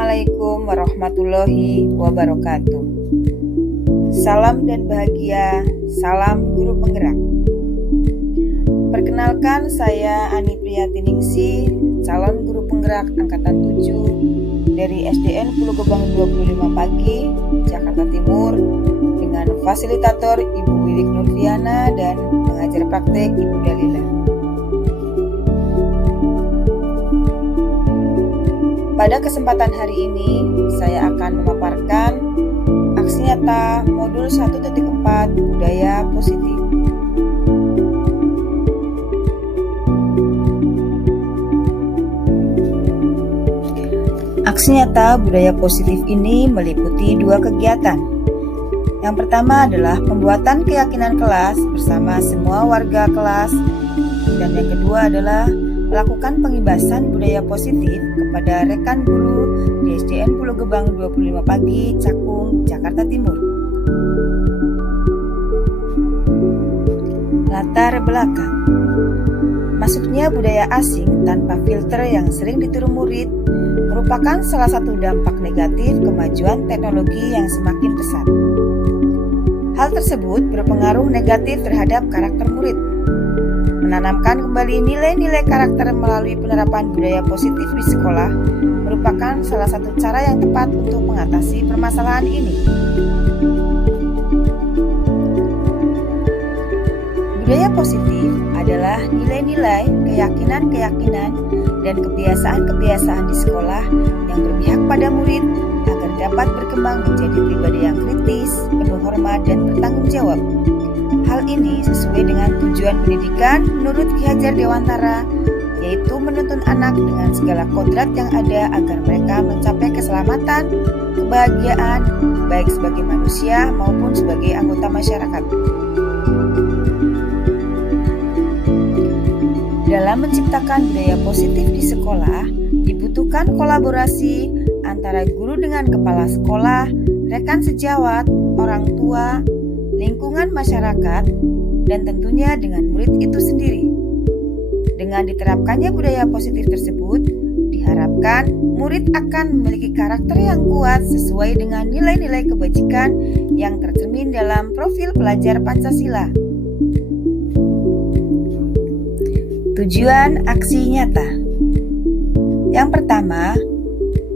Assalamualaikum warahmatullahi wabarakatuh. Salam dan bahagia, salam guru penggerak. Perkenalkan, saya Ani Priyatiningsih, calon guru penggerak angkatan 7 dari SDN Pulau Gebang 25 Pagi, Jakarta Timur, dengan fasilitator Ibu Wiwik Nurfiana dan pengajar praktek Ibu Dalila. Pada kesempatan hari ini, saya akan memaparkan aksi nyata modul 1.4 Budaya Positif. Aksi nyata budaya positif ini meliputi dua kegiatan. Yang pertama adalah pembuatan keyakinan kelas bersama semua warga kelas, dan yang kedua adalah melakukan pengibasan budaya positif kepada rekan guru di SDN Pulau Gebang 25 Pagi, Cakung, Jakarta Timur. Latar belakang. Masuknya budaya asing tanpa filter yang sering ditiru murid merupakan salah satu dampak negatif kemajuan teknologi yang semakin pesat. Hal tersebut berpengaruh negatif terhadap karakter murid. Menanamkan kembali nilai-nilai karakter melalui penerapan budaya positif di sekolah merupakan salah satu cara yang tepat untuk mengatasi permasalahan ini. Budaya positif adalah nilai-nilai, keyakinan-keyakinan, dan kebiasaan-kebiasaan di sekolah yang berpihak pada murid agar dapat berkembang menjadi pribadi yang kritis, penuh hormat, dan bertanggung jawab. Hal ini sesuai dengan tujuan pendidikan menurut Ki Hajar Dewantara, yaitu menuntun anak dengan segala kodrat yang ada agar mereka mencapai keselamatan, kebahagiaan, baik sebagai manusia maupun sebagai anggota masyarakat. Dalam menciptakan budaya positif di sekolah, dibutuhkan kolaborasi antara guru dengan kepala sekolah, rekan sejawat, orang tua, lingkungan masyarakat, dan tentunya dengan murid itu sendiri. Dengan diterapkannya budaya positif tersebut, diharapkan murid akan memiliki karakter yang kuat sesuai dengan nilai-nilai kebajikan yang tercermin dalam profil pelajar Pancasila. Tujuan aksi nyata. Yang pertama,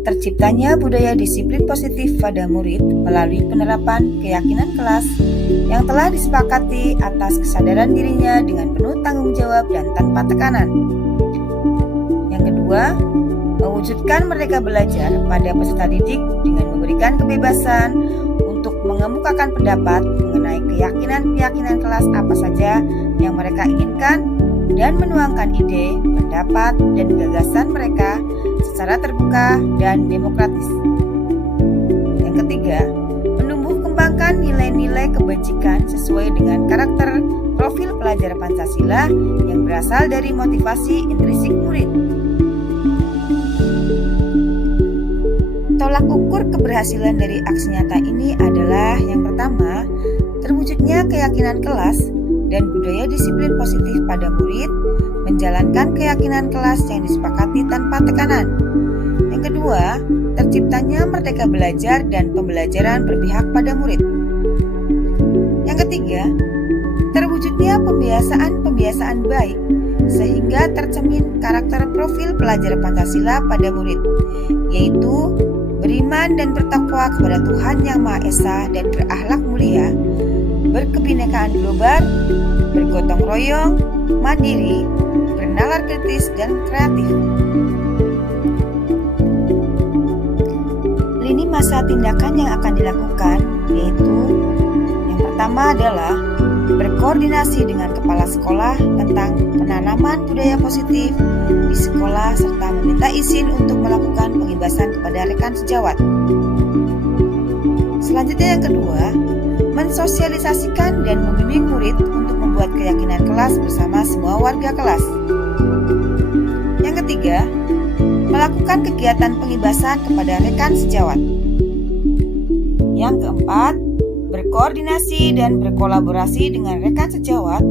terciptanya budaya disiplin positif pada murid melalui penerapan keyakinan kelas yang telah disepakati atas kesadaran dirinya dengan penuh tanggung jawab dan tanpa tekanan. Yang kedua, mewujudkan merdeka belajar pada peserta didik dengan memberikan kebebasan untuk mengemukakan pendapat mengenai keyakinan-keyakinan kelas apa saja yang mereka inginkan dan menuangkan ide, pendapat, dan gagasan mereka secara terbuka dan demokratis. Yang ketiga, menumbuh kembangkan nilai-nilai kebajikan sesuai dengan karakter profil pelajar Pancasila yang berasal dari motivasi intrinsik murid. Tolak ukur keberhasilan dari aksi nyata ini adalah yang pertama, terwujudnya keyakinan kelas dan budaya disiplin positif pada murid, menjalankan keyakinan kelas yang disepakati tanpa tekanan. Yang kedua, terciptanya merdeka belajar dan pembelajaran berpihak pada murid. Yang ketiga, terwujudnya pembiasaan-pembiasaan baik sehingga tercermin karakter profil pelajar Pancasila pada murid, yaitu beriman dan bertakwa kepada Tuhan Yang Maha Esa dan berakhlak mulia, berkebinekaan global, bergotong royong, mandiri, bernalar kritis, dan kreatif. Lini masa tindakan yang akan dilakukan yaitu yang pertama adalah berkoordinasi dengan kepala sekolah tentang penanaman budaya positif di sekolah serta meminta izin untuk melakukan pengibasan kepada rekan sejawat. Selanjutnya yang kedua, mensosialisasikan dan membimbing murid untuk membuat keyakinan kelas bersama semua warga kelas. Yang ketiga, melakukan kegiatan pengibasan kepada rekan sejawat. Yang keempat, berkoordinasi dan berkolaborasi dengan rekan sejawat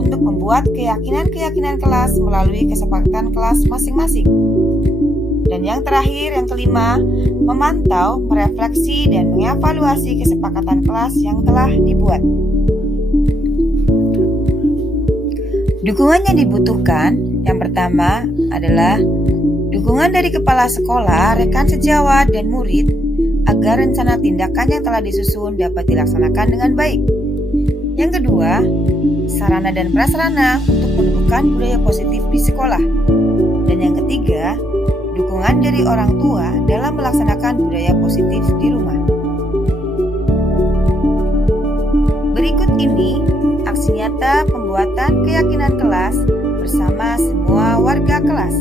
untuk membuat keyakinan-keyakinan kelas melalui kesepakatan kelas masing-masing. Dan yang terakhir, yang kelima, memantau, merefleksi, dan mengevaluasi kesepakatan kelas yang telah dibuat. Dukungan yang dibutuhkan, yang pertama adalah dukungan dari kepala sekolah, rekan sejawat, dan murid agar rencana tindakan yang telah disusun dapat dilaksanakan dengan baik. Yang kedua, sarana dan prasarana untuk menumbuhkan budaya positif di sekolah. Dan yang ketiga, dukungan dari orang tua dalam melaksanakan budaya positif di rumah. Berikut ini aksi nyata pembuatan keyakinan kelas bersama semua warga kelas.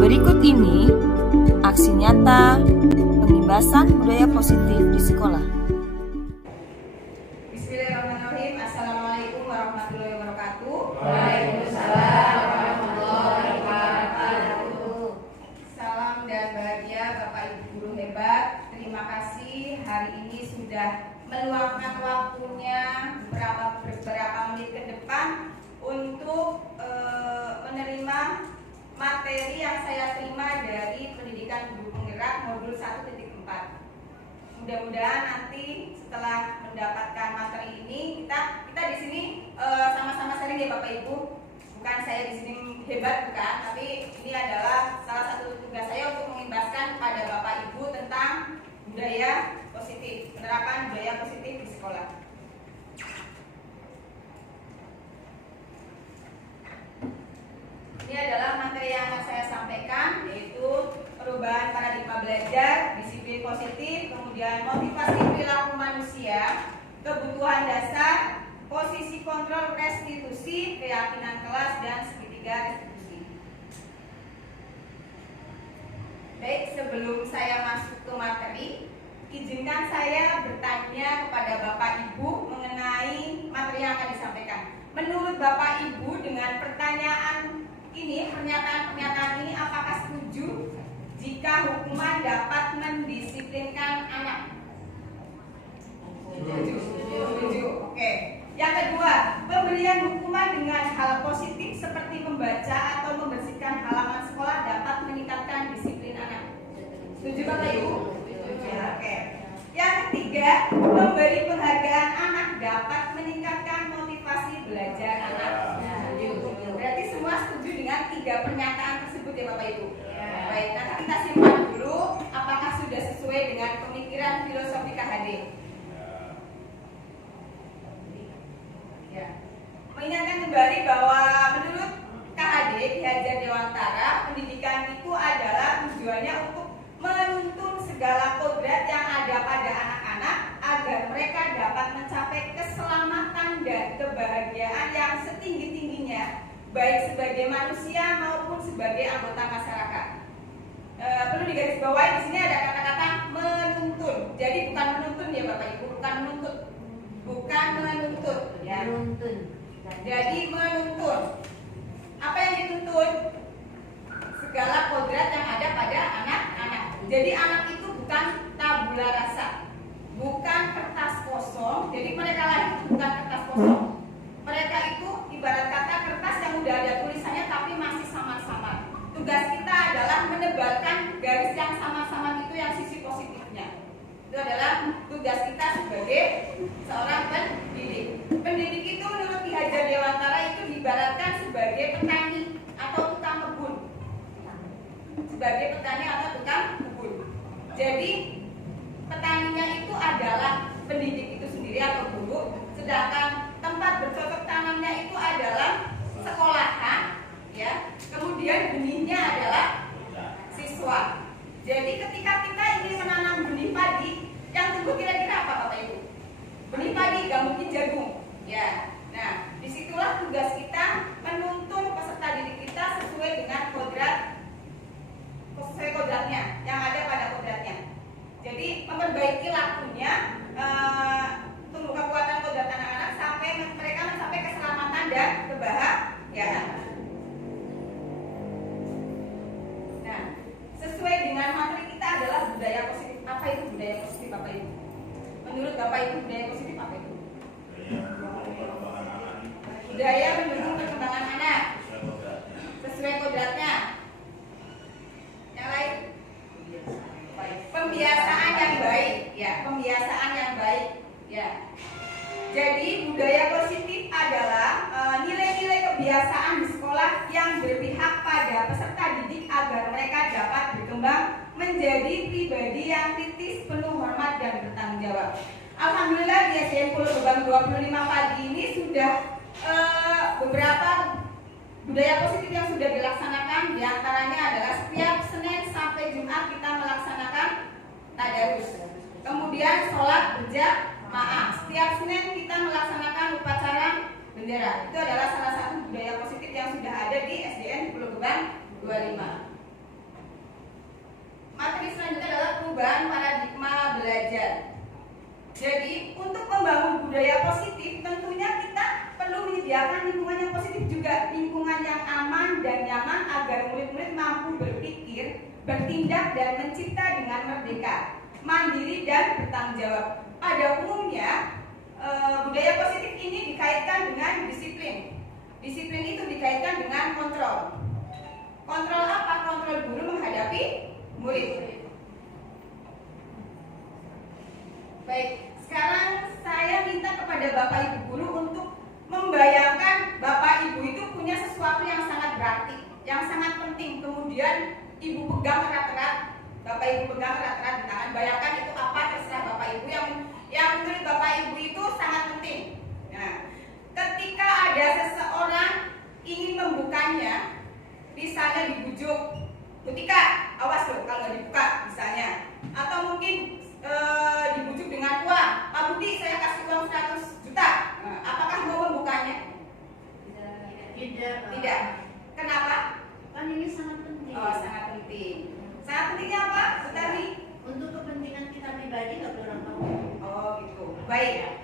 Berikut ini aksi nyata pengimbasan budaya positif di sekolah. Bismillahirrahmanirrahim. Assalamualaikum warahmatullahi wabarakatuh. Waalaikumsalam warahmatullahi wabarakatuh. Salam dan bahagia Bapak Ibu guru hebat. Terima kasih hari ini sudah meluangkan waktunya beberapa menit ke depan untuk menerima materi yang saya terima dari Pendidikan Guru Penggerak modul 1.4. Mudah-mudahan nanti setelah mendapatkan materi ini kita di sini sama-sama sharing ya Bapak Ibu. Bukan saya di sini hebat bukan, tapi ini adalah salah satu tugas saya untuk mengimbaskan kepada Bapak Ibu tentang budaya positif, penerapan budaya positif di sekolah. Ini adalah materi yang akan saya sampaikan, yaitu perubahan paradigma belajar, disiplin positif, kemudian motivasi perilaku manusia, kebutuhan dasar, posisi kontrol restitusi, keyakinan kelas, dan segitiga restitusi. Baik, sebelum saya masuk ke materi, izinkan saya bertanya kepada Bapak Ibu mengenai materi yang akan disampaikan. Menurut Bapak Ibu dengan pernyataan ini apakah setuju jika hukuman dapat mendisiplinkan anak? Setuju. Oke. Yang kedua, pemberian hukuman dengan hal positif seperti membaca atau membersihkan halaman sekolah dapat meningkatkan disiplin anak. Setuju Bapak Ibu? Oke. Yang ketiga, memberi penghargaan anak dapat meningkatkan motivasi belajar anak. Berarti semua setuju dengan tiga pernyataan tersebut ya Bapak Ibu. Baik, nanti kita simpan dulu apakah sudah sesuai dengan pemikiran filosofi KHD. Ya. Mengingatkan kembali bahwa menurut KHD Ki Hajar Dewantara, pendidikan itu adalah tujuannya untuk menuntun segala kodrat yang ada pada anak-anak agar mereka dapat mencapai keselamatan dan kebahagiaan yang setinggi-tingginya, baik sebagai manusia maupun sebagai anggota masyarakat. Perlu digarisbawahi di sini ada kata-kata menuntun. Jadi bukan menuntun ya Bapak Ibu, bukan menuntut. Bukan menuntut ya. Menuntun. Jadi menuntun. Apa yang dituntun? Segala kodrat yang ada pada anak-anak. Jadi anak itu bukan tabula rasa, bukan kertas kosong. Jadi mereka lahir bukan kertas kosong. Mereka itu ibarat kata kertas yang udah ada tulisannya tapi masih samar-samar. Tugas kita adalah menebalkan garis yang samar-samar itu yang sisi positif Itu adalah tugas kita sebagai seorang pendidik. Pendidik itu menurut Ki Hajar Dewantara itu diibaratkan sebagai petani atau tukang kebun. Sebagai petani atau tukang kebun. Jadi petaninya itu adalah pendidik itu sendiri atau guru, sedangkan tempat bercocok tanamnya itu adalah sekolahan, ya. Kemudian benihnya adalah siswa. Jadi ketika kita ingin menanam benih padi, yang tumbuh kira-kira apa Bapak Ibu? Benih padi, gak mungkin jagung, ya. Nah, disitulah tugas kita menuntun peserta didik kita sesuai dengan kodratnya, yang ada pada kodratnya. Jadi memperbaiki lakunya, tumbuh kekuatan kodrat anak-anak sampai mereka mencapai keselamatan dan kebahagiaan. Nah, sesuai dengan materi kita adalah budaya positif. Apa itu budaya positif Bapak Ibu? Menurut Bapak Ibu budaya positif apa itu? Budaya mendukung perkembangan anak sesuai kodratnya. Yang lain? Pembiasaan yang baik, ya, pembiasaan yang baik, ya. Jadi budaya positif adalah nilai-nilai kebiasaan di sekolah yang berpihak pada peserta didik agar mereka dapat berkembang menjadi pribadi yang kritis, penuh hormat dan bertanggung jawab. Alhamdulillah di SDN Pulau Gebang 25 pagi ini sudah beberapa budaya positif yang sudah dilaksanakan. Di antaranya adalah setiap Senin sampai Jumat kita melaksanakan tadarus. Kemudian sholat berjamaah. Setiap Senin kita melaksanakan upacara bendera. Itu adalah salah satu budaya positif yang sudah ada di SDN Pulau Gebang 25. Materi selanjutnya adalah perubahan paradigma belajar. Jadi untuk membangun budaya positif tentunya kita perlu menyediakan lingkungan yang positif juga, lingkungan yang aman dan nyaman agar murid-murid mampu berpikir, bertindak dan mencipta dengan merdeka, mandiri dan bertanggung jawab. Pada umumnya budaya positif ini dikaitkan dengan disiplin. Disiplin itu dikaitkan dengan kontrol. Kontrol apa? Kontrol guru menghadapi murid. Baik, sekarang saya minta kepada Bapak Ibu guru untuk membayangkan Bapak Ibu itu punya sesuatu yang sangat berarti, yang sangat penting. Kemudian Ibu pegang erat-erat, Bapak Ibu pegang erat-erat di tangan. Bayangkan itu apa, terserah Bapak Ibu yang menurut Bapak Ibu itu sangat penting. Nah, ketika ada seseorang ingin membukanya, misalnya dibujuk, Butika, awas loh kalau nggak dibuka misalnya, atau mungkin dibujuk dengan uang, Pak Budi saya kasih uang 100 juta. Nah, apakah mau membukanya? Tidak. Kenapa? Kan ini sangat penting. Oh, sangat penting. Sangat pentingnya apa, Bu Tari? Untuk kepentingan kita pribadi nggak boleh orang tahu. Oh gitu. Baik.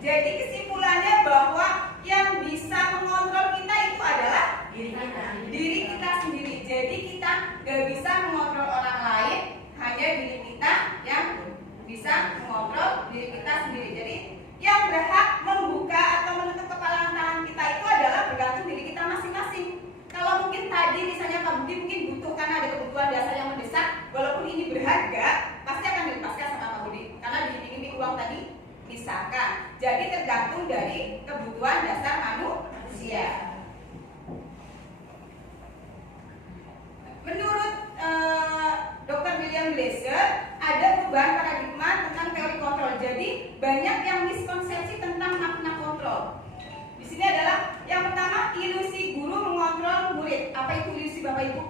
Jadi kesimpulannya bahwa yang bisa mengontrol kita itu adalah diri kita sendiri. Jadi kita gak bisa mengontrol orang lain, hanya diri kita yang bisa mengontrol diri kita sendiri. Jadi yang berhak membuka atau menutup kepala tangan kita itu adalah bergantung diri kita masing-masing. Kalau mungkin tadi misalnya Pak Budi mungkin butuh karena ada kebutuhan dasar yang mendesak, walaupun ini berharga, pasti akan dilepaskan sama Pak Budi karena diiming-iming uang tadi misalkan. Jadi tergantung dari kebutuhan dasar manusia. Menurut Dr. William Glasser ada perubahan paradigma tentang teori kontrol. Jadi banyak yang miskonsepsi tentang makna kontrol. Di sini adalah yang pertama, ilusi guru mengontrol murid. Apa itu ilusi Bapak Ibu?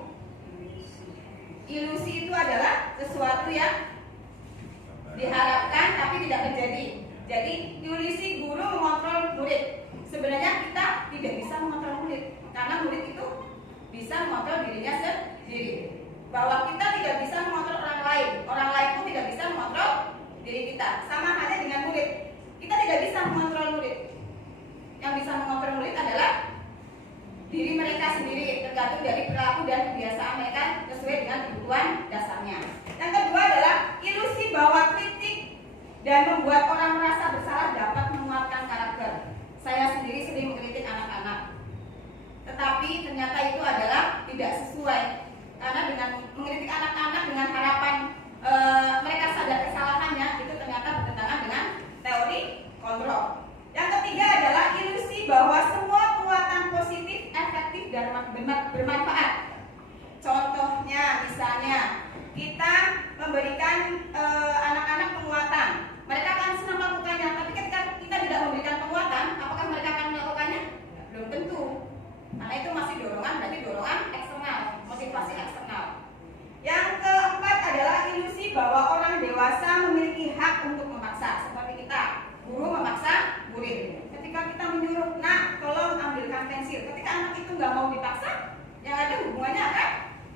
Ilusi itu adalah sesuatu yang diharapkan tapi tidak terjadi. Jadi ilusi guru mengontrol murid. Sebenarnya kita tidak bisa mengontrol murid karena murid itu bisa mengontrol dirinya sendiri. Bahwa kita tidak bisa mengontrol orang lain pun tidak bisa mengontrol diri kita. Sama halnya dengan murid, kita tidak bisa mengontrol murid. Yang bisa mengontrol murid adalah diri mereka sendiri, tergantung dari perilaku dan kebiasaan mereka sesuai dengan kebutuhan dasarnya. Yang kedua adalah ilusi bahwa kritik dan membuat orang merasa bersalah dapat menguatkan karakter. Saya sendiri sering mengkritik anak-anak, tetapi ternyata itu adalah tidak sesuai. Karena dengan mengkritik anak-anak dengan harapan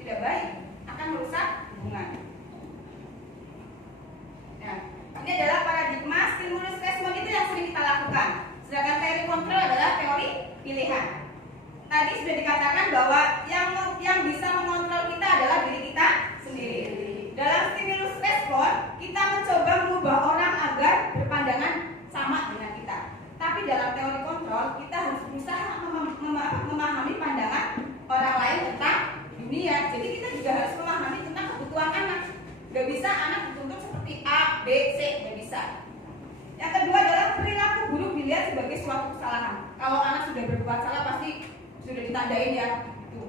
tidak baik, akan merusak hubungan. Nah, ini adalah paradigma stimulus respon itu yang sering kita lakukan. Sedangkan teori kontrol adalah teori pilihan. Tadi sudah dikatakan bahwa yang bisa mengontrol kita adalah diri kita sendiri. Dalam stimulus respon, kita mencoba mengubah orang agar berpandangan sama dengan kita. Tapi dalam teori kontrol, kita harus berusaha memahami pandangan orang lain tentang dunia. Jadi kita juga harus memahami tentang kebutuhan anak. Gak bisa anak dituntut seperti A, B, C, gak bisa. Yang kedua adalah perilaku buruk dilihat sebagai suatu kesalahan. Kalau anak sudah berbuat salah pasti sudah ditandain ya. Gitu.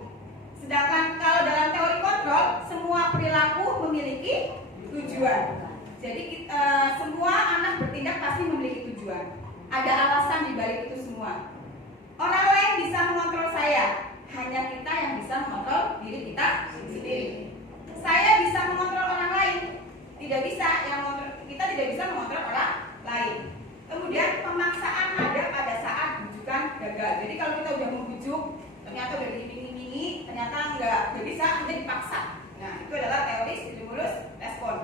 Sedangkan kalau dalam teori kontrol, semua perilaku memiliki tujuan. Jadi semua anak bertindak pasti memiliki tujuan. Ada alasan di balik itu semua. Orang lain bisa mengontrol saya, hanya kita yang bisa mengontrol diri kita sendiri. Saya bisa mengontrol orang lain, tidak bisa. Kita tidak bisa mengontrol orang lain. Kemudian pemaksaan ada pada saat bujukan gagal. Jadi kalau kita udah membujuk, ternyata udah diiming-imingi, ternyata nggak bisa, kita dipaksa. Nah, itu adalah teori stimulus respon.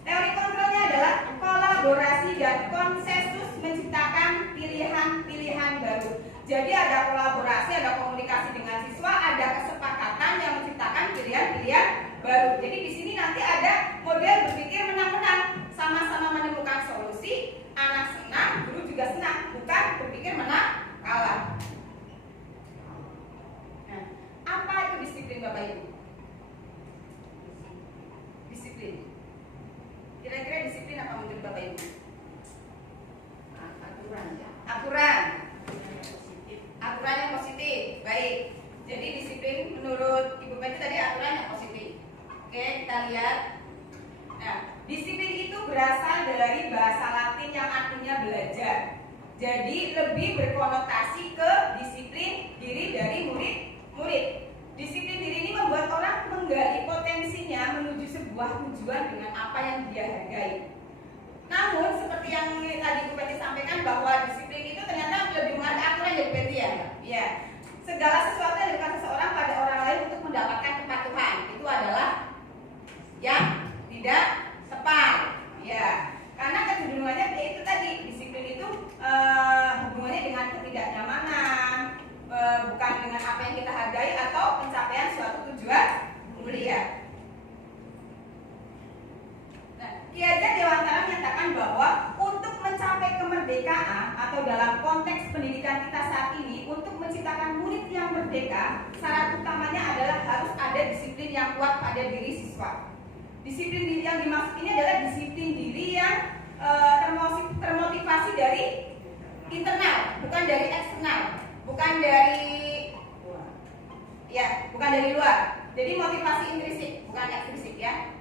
Teori kontrolnya adalah kolaborasi dan konsensus menciptakan pilihan-pilihan baru. Jadi ada kolaborasi, ada komunikasi dengan siswa, ada kesepakatan yang menciptakan pilihan-pilihan baru. Jadi di sini nanti ada model berpikir menang-menang, sama-sama menemukan solusi, anak senang, guru juga senang, bukan berpikir menang kalah. Nah, apa itu disiplin Bapak Ibu? Disiplin. Kira-kira disiplin apa menurut Bapak Ibu? Aturan ya. Aturan. Aturan yang positif. Baik. Jadi disiplin menurut Ibu Peti tadi aturan yang positif. Oke, kita lihat. Nah, disiplin itu berasal dari bahasa Latin yang artinya belajar. Jadi lebih berkonotasi ke disiplin diri dari murid-murid. Disiplin diri ini membuat orang menggali potensinya menuju sebuah tujuan dengan apa yang dia hargai. Namun seperti yang tadi Bu Peti sampaikan bahwa disiplin itu ternyata lebih mengarah aturan ya Bu Peti ya. Ya. Segala sesuatu yang dilakukan seseorang pada orang lain untuk mendapatkan kepatuhan itu adalah yang tidak tepat. Ya. Karena kecenderungannya itu tadi disiplin itu hubungannya dengan ketidaknyamanan, bukan dengan apa yang kita hargai atau pencapaian suatu tujuan mulia. Nah, Ki Hajar Dewantara menyatakan bahwa untuk mencapai kemerdekaan atau dalam konteks pendidikan kita saat ini, untuk menciptakan murid yang merdeka, syarat utamanya adalah harus ada disiplin yang kuat pada diri siswa. Disiplin diri yang dimaksud ini adalah disiplin diri yang termotivasi dari internal, bukan dari eksternal, bukan dari luar. Jadi motivasi intrinsik, bukan ekstrinsik ya.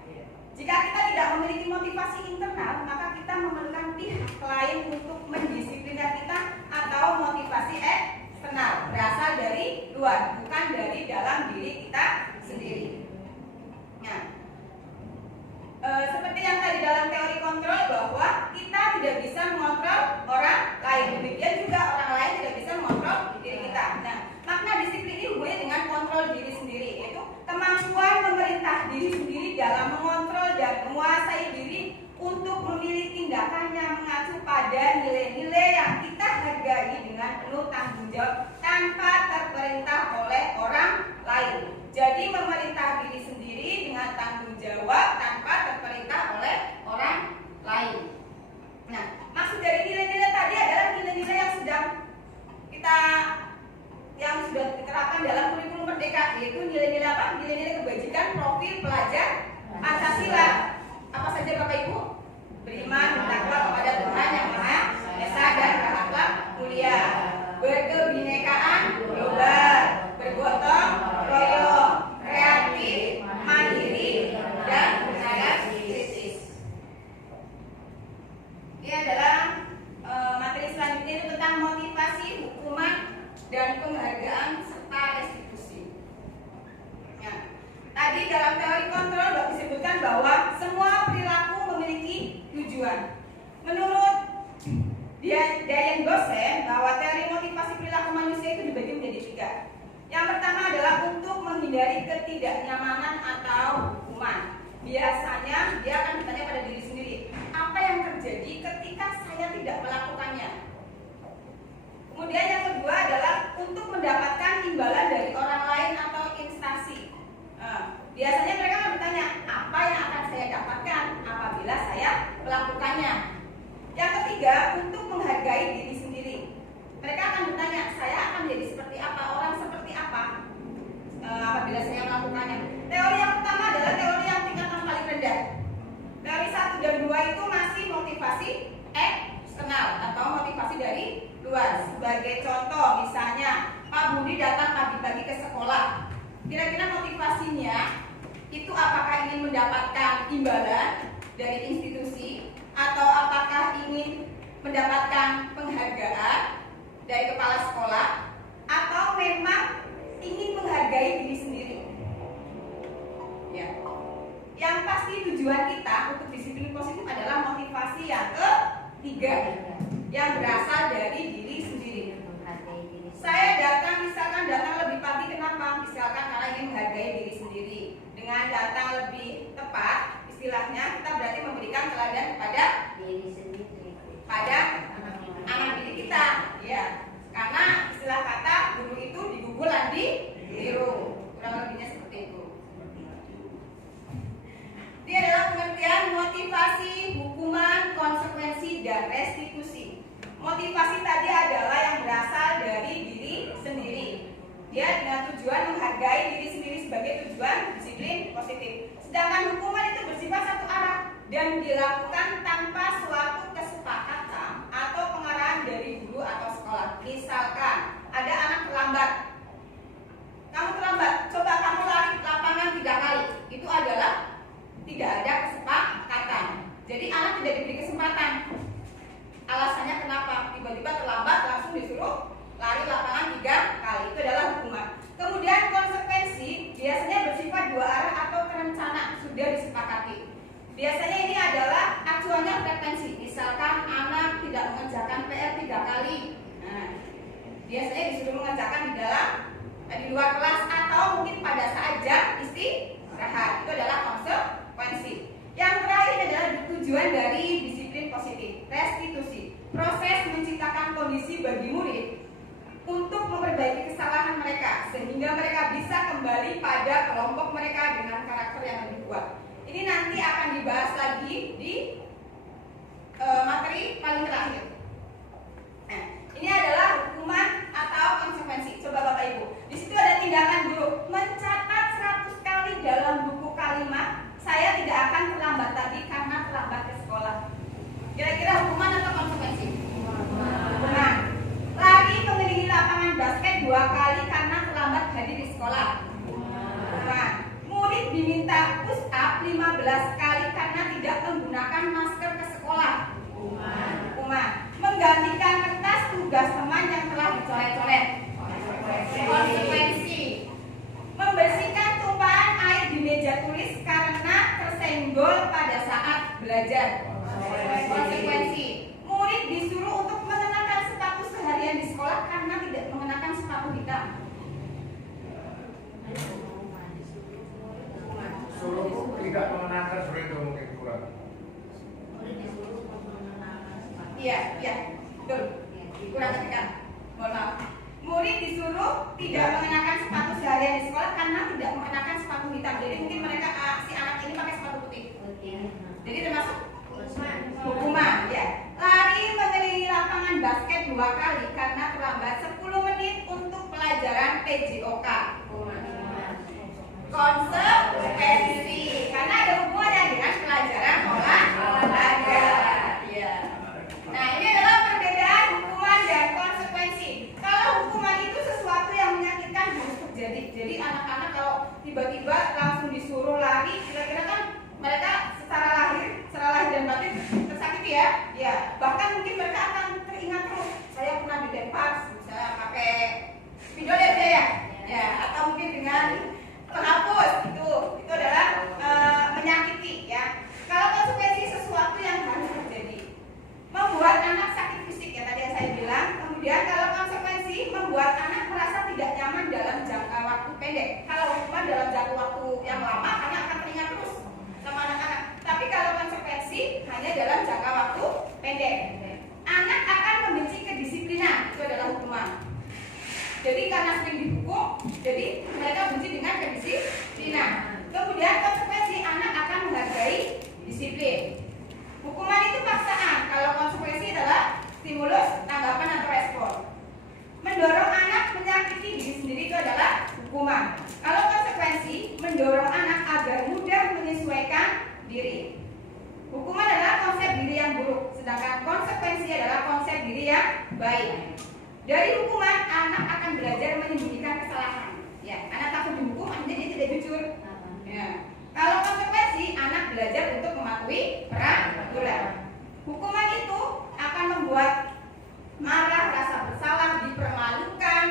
Jika kita tidak memiliki motivasi internal, maka kita memerlukan pihak lain untuk mendisiplinkan kita atau motivasi eksternal, berasal dari luar, bukan dari dalam diri kita sendiri. Nah, seperti yang tadi dalam teori kontrol bahwa kita tidak bisa mengontrol orang lain, demikian juga orang lain tidak bisa mengontrol diri kita. Nah, makna disiplin ini hubungannya dengan kontrol diri sendiri, yaitu kemampuan memerintah diri sendiri dalam mengontrol dan menguasai diri untuk memilih tindakan yang mengacu pada nilai-nilai yang kita hargai dengan penuh tanggung jawab tanpa terperintah oleh orang lain. Jadi memerintah diri sendiri dengan tanggung jawab tanpa terperintah oleh orang lain. Nah, maksud dari nilai-nilai tadi adalah nilai-nilai yang sudah diterapkan dalam kurikulum Merdeka, yaitu nilai-nilai apa? Nilai-nilai kebajikan profil pelajar Pancasila. Apa saja Bapak Ibu? Beriman, bertakwa kepada Tuhan Yang Maha Esa dan berakhlak mulia, berkebinekaan global, bergotong royong, kreatif, mandiri, dan percaya kritis. Ini adalah materi selanjutnya itu tentang motivasi, hukuman, dan penghargaan serta restitusi. Ya. Tadi dalam teori kontrol disebutkan bahwa semua perilaku memiliki tujuan. Menurut Dian Gosen bahwa teori motivasi perilaku manusia itu dibagi menjadi 3. Yang pertama adalah untuk menghindari ketidaknyamanan atau hukuman. Biasanya dia akan bertanya pada diri sendiri, apa yang terjadi ketika saya tidak melakukannya? Kemudian yang kedua adalah untuk mendapatkan imbalan dari orang lain atau instansi. Biasanya mereka akan bertanya, apa yang akan saya dapatkan apabila saya melakukannya? Yang ketiga, untuk menghargai diri sendiri. Mereka akan bertanya, saya akan menjadi seperti apa, orang seperti apa apabila saya melakukannya. Teori yang pertama adalah teori yang tingkatan paling rendah. Teori 1 dan 2 itu masih motivasi eksternal atau motivasi dari luar. Sebagai contoh, misalnya Pak Budi datang pagi-pagi ke sekolah. Kira-kira motivasinya itu apakah ingin mendapatkan imbalan dari institusi atau apakah ingin mendapatkan penghargaan dari kepala sekolah atau memang ingin menghargai diri sendiri? Ya. Yang pasti tujuan kita untuk disiplin positif adalah motivasi yang ketiga yang berasal dari diri sendiri. Saya misalkan datang lebih pagi, kenapa? Misalkan karena ingin menghargai diri sendiri. Dengan datang lebih tepat, istilahnya kita berarti memberikan teladan kepada Diri sendiri. pada anak didik kita, ya. Karena istilah kata guru itu digugul dan ditiru, kurang lebihnya seperti itu. Ini adalah pengertian motivasi, hukuman, konsekuensi, dan restitusi. Motivasi tadi adalah yang berasal dari diri sendiri. Dia dengan tujuan menghargai diri sendiri sebagai tujuan disiplin positif. Sedangkan hukuman itu bersifat satu arah dan dilakukan tanpa suatu kesepakatan atau pengarahan dari guru atau sekolah. Misalkan ada anak terlambat, kamu terlambat, coba kamu lari lapangan 3 kali. Itu adalah tidak ada kesepakatan. Jadi anak tidak diberi kesempatan. Alasannya kenapa? Tiba-tiba terlambat langsung disuruh lari lapangan 3 kali. Itu adalah hukuman. Kemudian konsekuensi biasanya bersifat 2 arah atau terencana, sudah disepakati. Biasanya ini adalah acuannya frekuensi. Misalkan anak tidak mengerjakan PR 3 kali. Nah, biasanya disuruh mengerjakan di luar kelas atau mungkin pada saat jam istirahat. Itu adalah konsekuensi. Yang terakhir adalah tujuan dari disiplin positif, restitusi. Proses menciptakan kondisi bagi murid untuk memperbaiki kesalahan mereka sehingga mereka bisa kembali pada kelompok mereka dengan karakter yang lebih kuat. Ini nanti akan dibahas lagi di materi paling terakhir. Nah, ini adalah hukuman atau konsekuensi. Coba Bapak Ibu, di situ ada tindakan guru mencatat 100 kali dalam buku kalimat saya tidak akan terlambat tadi karena terlambat ke sekolah. Kira-kira hukuman atau konsekuensi? Hukuman. Lari mengelilingi lapangan basket 2 kali karena terlambat hadir di sekolah. Hukuman. Murid diminta push up 15 kali karena tidak menggunakan masker ke sekolah. Hukuman. Menggantikan kertas tugas teman yang telah dicoret-coret. Konsekuensi. Membersihkan tumpahan air di meja tulis karena tersenggol pada saat belajar. Konsekuensi. Murid disuruh untuk mengenakan sepatu seharian di sekolah karena tidak mengenakan sepatu hitam. Suruh tidak mengenakan surat itu mungkin kurang. Iya, betul. Kurang ketika. Mohon maaf. Murid disuruh tidak mengenakan sepatu seharian di sekolah karena tidak mengenakan sepatu hitam. Jadi mungkin mereka si anak ini pakai sepatu putih. Jadi termasuk hukuman, ya. Lari mengelilingi lapangan basket 2 kali karena terlambat 10 menit untuk pelajaran PJOK. Konsekuensi, karena ada hubungannya dengan pelajaran olahraga. Ya. Nah, ini adalah perbedaan hukuman dan konsekuensi. Kalau hukuman itu sesuatu yang menyakitkan harus terjadi. Jadi anak-anak kalau tiba-tiba langsung disuruh lari, kira-kira kan mereka secara lahir dan batin tersakiti ya. Ya, bahkan mungkin mereka akan teringat terus. Saya pernah dilempar, misalnya pakai spidol ya. Ya, atau mungkin dengan penghapus itu adalah menyakiti ya. Kalau konsekuensi sesuatu yang harus terjadi, membuat anak sakit fisik ya tadi yang saya bilang. Kemudian kalau konsekuensi membuat anak merasa tidak nyaman dalam jangka hanya dalam jangka waktu pendek. Anak akan membenci kedisiplinan, itu adalah hukuman. Jadi karena sering dihukum, jadi mereka benci dengan kedisiplinan. Kemudian konsekuensi, anak akan menghargai disiplin. Hukuman itu paksaan, kalau konsekuensi adalah stimulus, tanggapan atau respon. Mendorong anak menyakiti diri sendiri itu adalah hukuman. Kalau konsekuensi, mendorong anak agar mudah menyesuaikan diri. Hukuman adalah konsep diri yang buruk, sedangkan konsekuensi adalah konsep diri yang baik. Dari hukuman, anak akan belajar menyembunyikan kesalahan. Ya, anak takut dihukum, akhirnya dia tidak jujur. Ya. Kalau konsekuensi, anak belajar untuk mematuhi peraturan. Hukuman itu akan membuat marah, rasa bersalah, dipermalukan,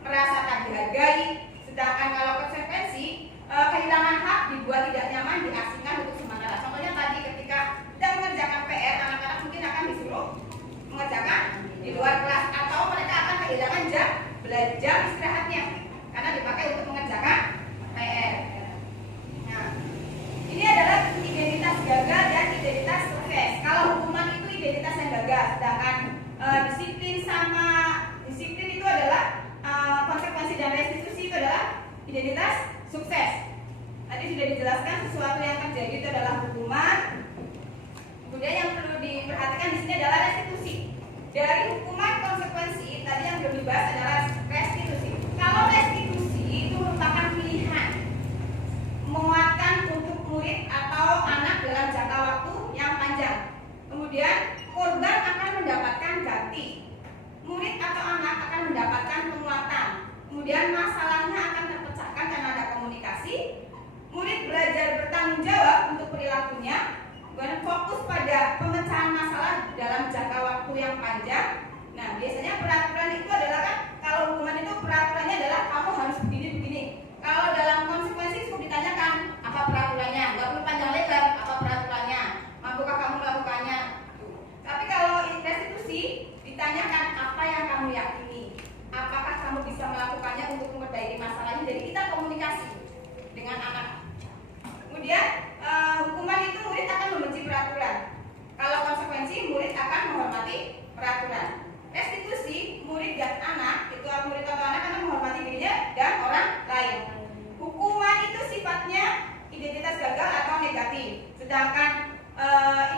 merasa tak dihargai. Sedangkan kalau konsekuensi, kehilangan hak, dibuat tidak nyaman, diasingkan untuk sementara. Contohnya tadi ketika kita mengerjakan PR, anak-anak mungkin akan disuruh mengerjakan di luar kelas, atau mereka akan kehilangan jam istirahatnya karena dipakai untuk mengerjakan PR. Nah, ini adalah identitas gagal dan identitas sukses. Kalau hukuman itu identitas yang gagal, sedangkan disiplin itu adalah konsekuensi dan restitusi itu adalah identitas sukses. Tadi sudah dijelaskan sesuatu yang terjadi itu adalah hukuman. Kemudian yang perlu diperhatikan di sini adalah restitusi. Dari hukuman konsekuensi tadi yang belum dibahas adalah restitusi. Kalau restitusi itu merupakan pilihan menguatkan untuk murid atau anak dalam jangka waktu yang panjang. Kemudian korban akan mendapatkan ganti. Murid atau anak akan mendapatkan penguatan. Kemudian masalahnya akan terpecahkan karena ada komunikasi. Murid belajar bertanggung jawab untuk perilakunya. Kemudian fokus pada pemecahan masalah dalam jangka waktu yang panjang. Nah, biasanya peraturan itu adalah kan, kalau hukuman itu peraturannya adalah kamu harus begini. Kalau dalam konsekuensi cukup ditanyakan apa peraturannya, nggak perlu panjang lebar apa peraturannya, mampukah kamu melakukannya. Tapi kalau restitusi ditanyakan apa yang kamu yakini, apakah kamu bisa melakukannya untuk memperbaiki masalahnya. Jadi kita komunikasi dengan anak. Kemudian hukuman itu murid akan membenci peraturan. Kalau konsekuensi, murid akan menghormati peraturan. Restitusi, murid dan anak, itu murid atau anak akan menghormati dirinya dan orang lain. Hukuman itu sifatnya identitas gagal atau negatif. Sedangkan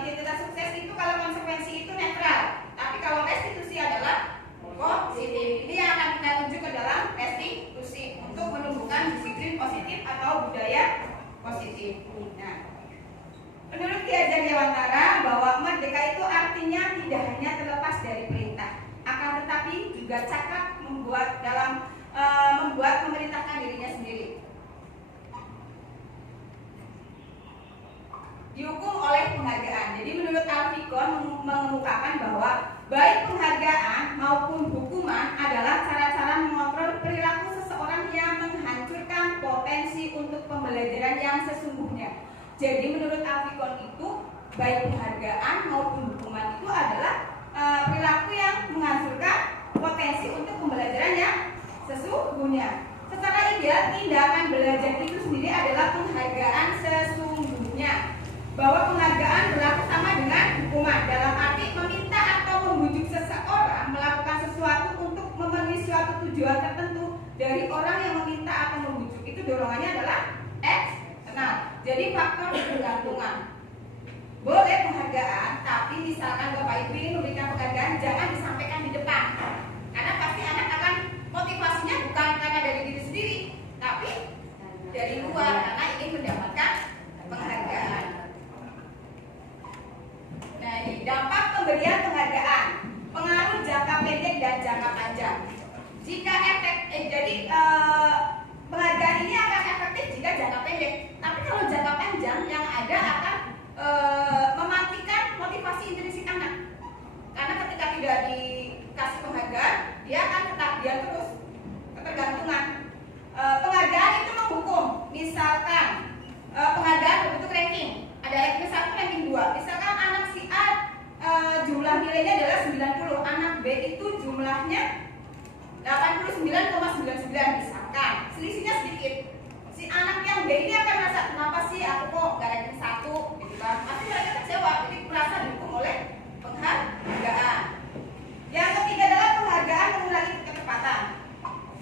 identitas sukses itu kalau konsekuensi itu netral. Tapi kalau restitusi adalah positif. Ini yang akan kita tunjuk ke dalam restitusi untuk menumbuhkan disiplin positif atau budaya positif. Nah, menurut Ki Hajar Dewantara bahwa merdeka itu artinya tidak hanya terlepas dari perintah, akan tetapi juga cakap membuat memerintahkan dirinya sendiri. Dihukum oleh penghargaan. Jadi menurut Alfikon mengemukakan bahwa baik penghargaan maupun hukuman adalah cara-cara mengontrol perilaku seseorang yang menghancurkan potensi untuk pembelajaran yang sesungguhnya. Jadi menurut Alfikon itu baik penghargaan maupun hukuman itu adalah perilaku yang menghancurkan potensi untuk pembelajaran yang sesungguhnya. Secara ideal, tindakan belajar itu sendiri adalah penghargaan sesungguhnya. Bahwa penghargaan berlaku sama dengan hukuman, dalam arti meminta atau membujuk seseorang melakukan sesuatu untuk memenuhi suatu tujuan tertentu dari orang yang meminta atau membujuk. Itu dorongannya adalah eksternal. Jadi faktor ketergantungan. Boleh penghargaan, tapi misalkan Bapak Ibu ingin memberikan penghargaan, jangan disampaikan di depan. Karena pasti anak akan motivasinya bukan karena dari diri sendiri, tapi dari luar karena ingin mendapatkan penghargaan. Nah, ini dampak pemberian penghargaan, pengaruh jangka pendek dan jangka panjang. Jika penghargaan ini akan efektif jika jangka pendek, tapi kalau jangka panjang yang ada akan mematikan motivasi intrinsik anak. Karena ketika tidak dikasih penghargaan, dia akan ketagihan terus, ketergantungan. Penghargaan itu menghukum. Misalkan penghargaan berbentuk ranking. Ada ranking 1, ranking 2. Misalkan anak si A jumlah nilainya adalah 90, anak B itu jumlahnya 89,99 misalkan. Selisihnya sedikit. Si si anak yang B ini akan merasa kenapa sih aku kok gak ranking 1 gitu kan. Pasti mereka kecewa, jadi merasa didukung oleh penghargaan. Yang ketiga adalah penghargaan mengurangi kecepatan.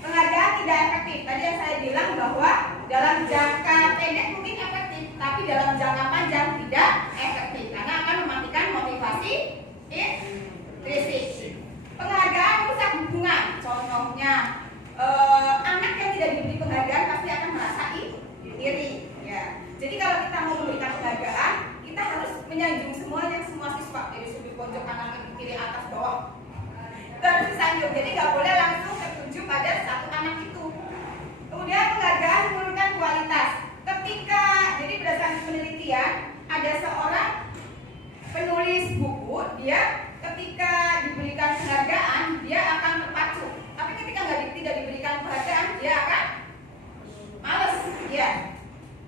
Penghargaan tidak efektif. Tadi yang saya bilang bahwa dalam jangka pendek mungkin efektif, tapi dalam jangka panjang tidak efektif karena akan mematikan motivasi intrinsik. Penghargaan merusak hubungan. Contohnya anak yang tidak diberi penghargaan pasti akan merasa iri. Ya. Jadi kalau kita mau memberikan penghargaan, kita harus menyanjung semuanya, semua siswa dari sudut pojok kanan ke kiri atas bawah. Itu harus disanjung. Jadi nggak boleh langsung tertuju pada satu anak itu. Kemudian penghargaan menurunkan kualitas. Ketika jadi berdasarkan penelitian ada seorang penulis buku, dia ketika diberikan penghargaan dia akan terpacu. Tapi ketika tidak diberikan penghargaan dia akan males. Ya.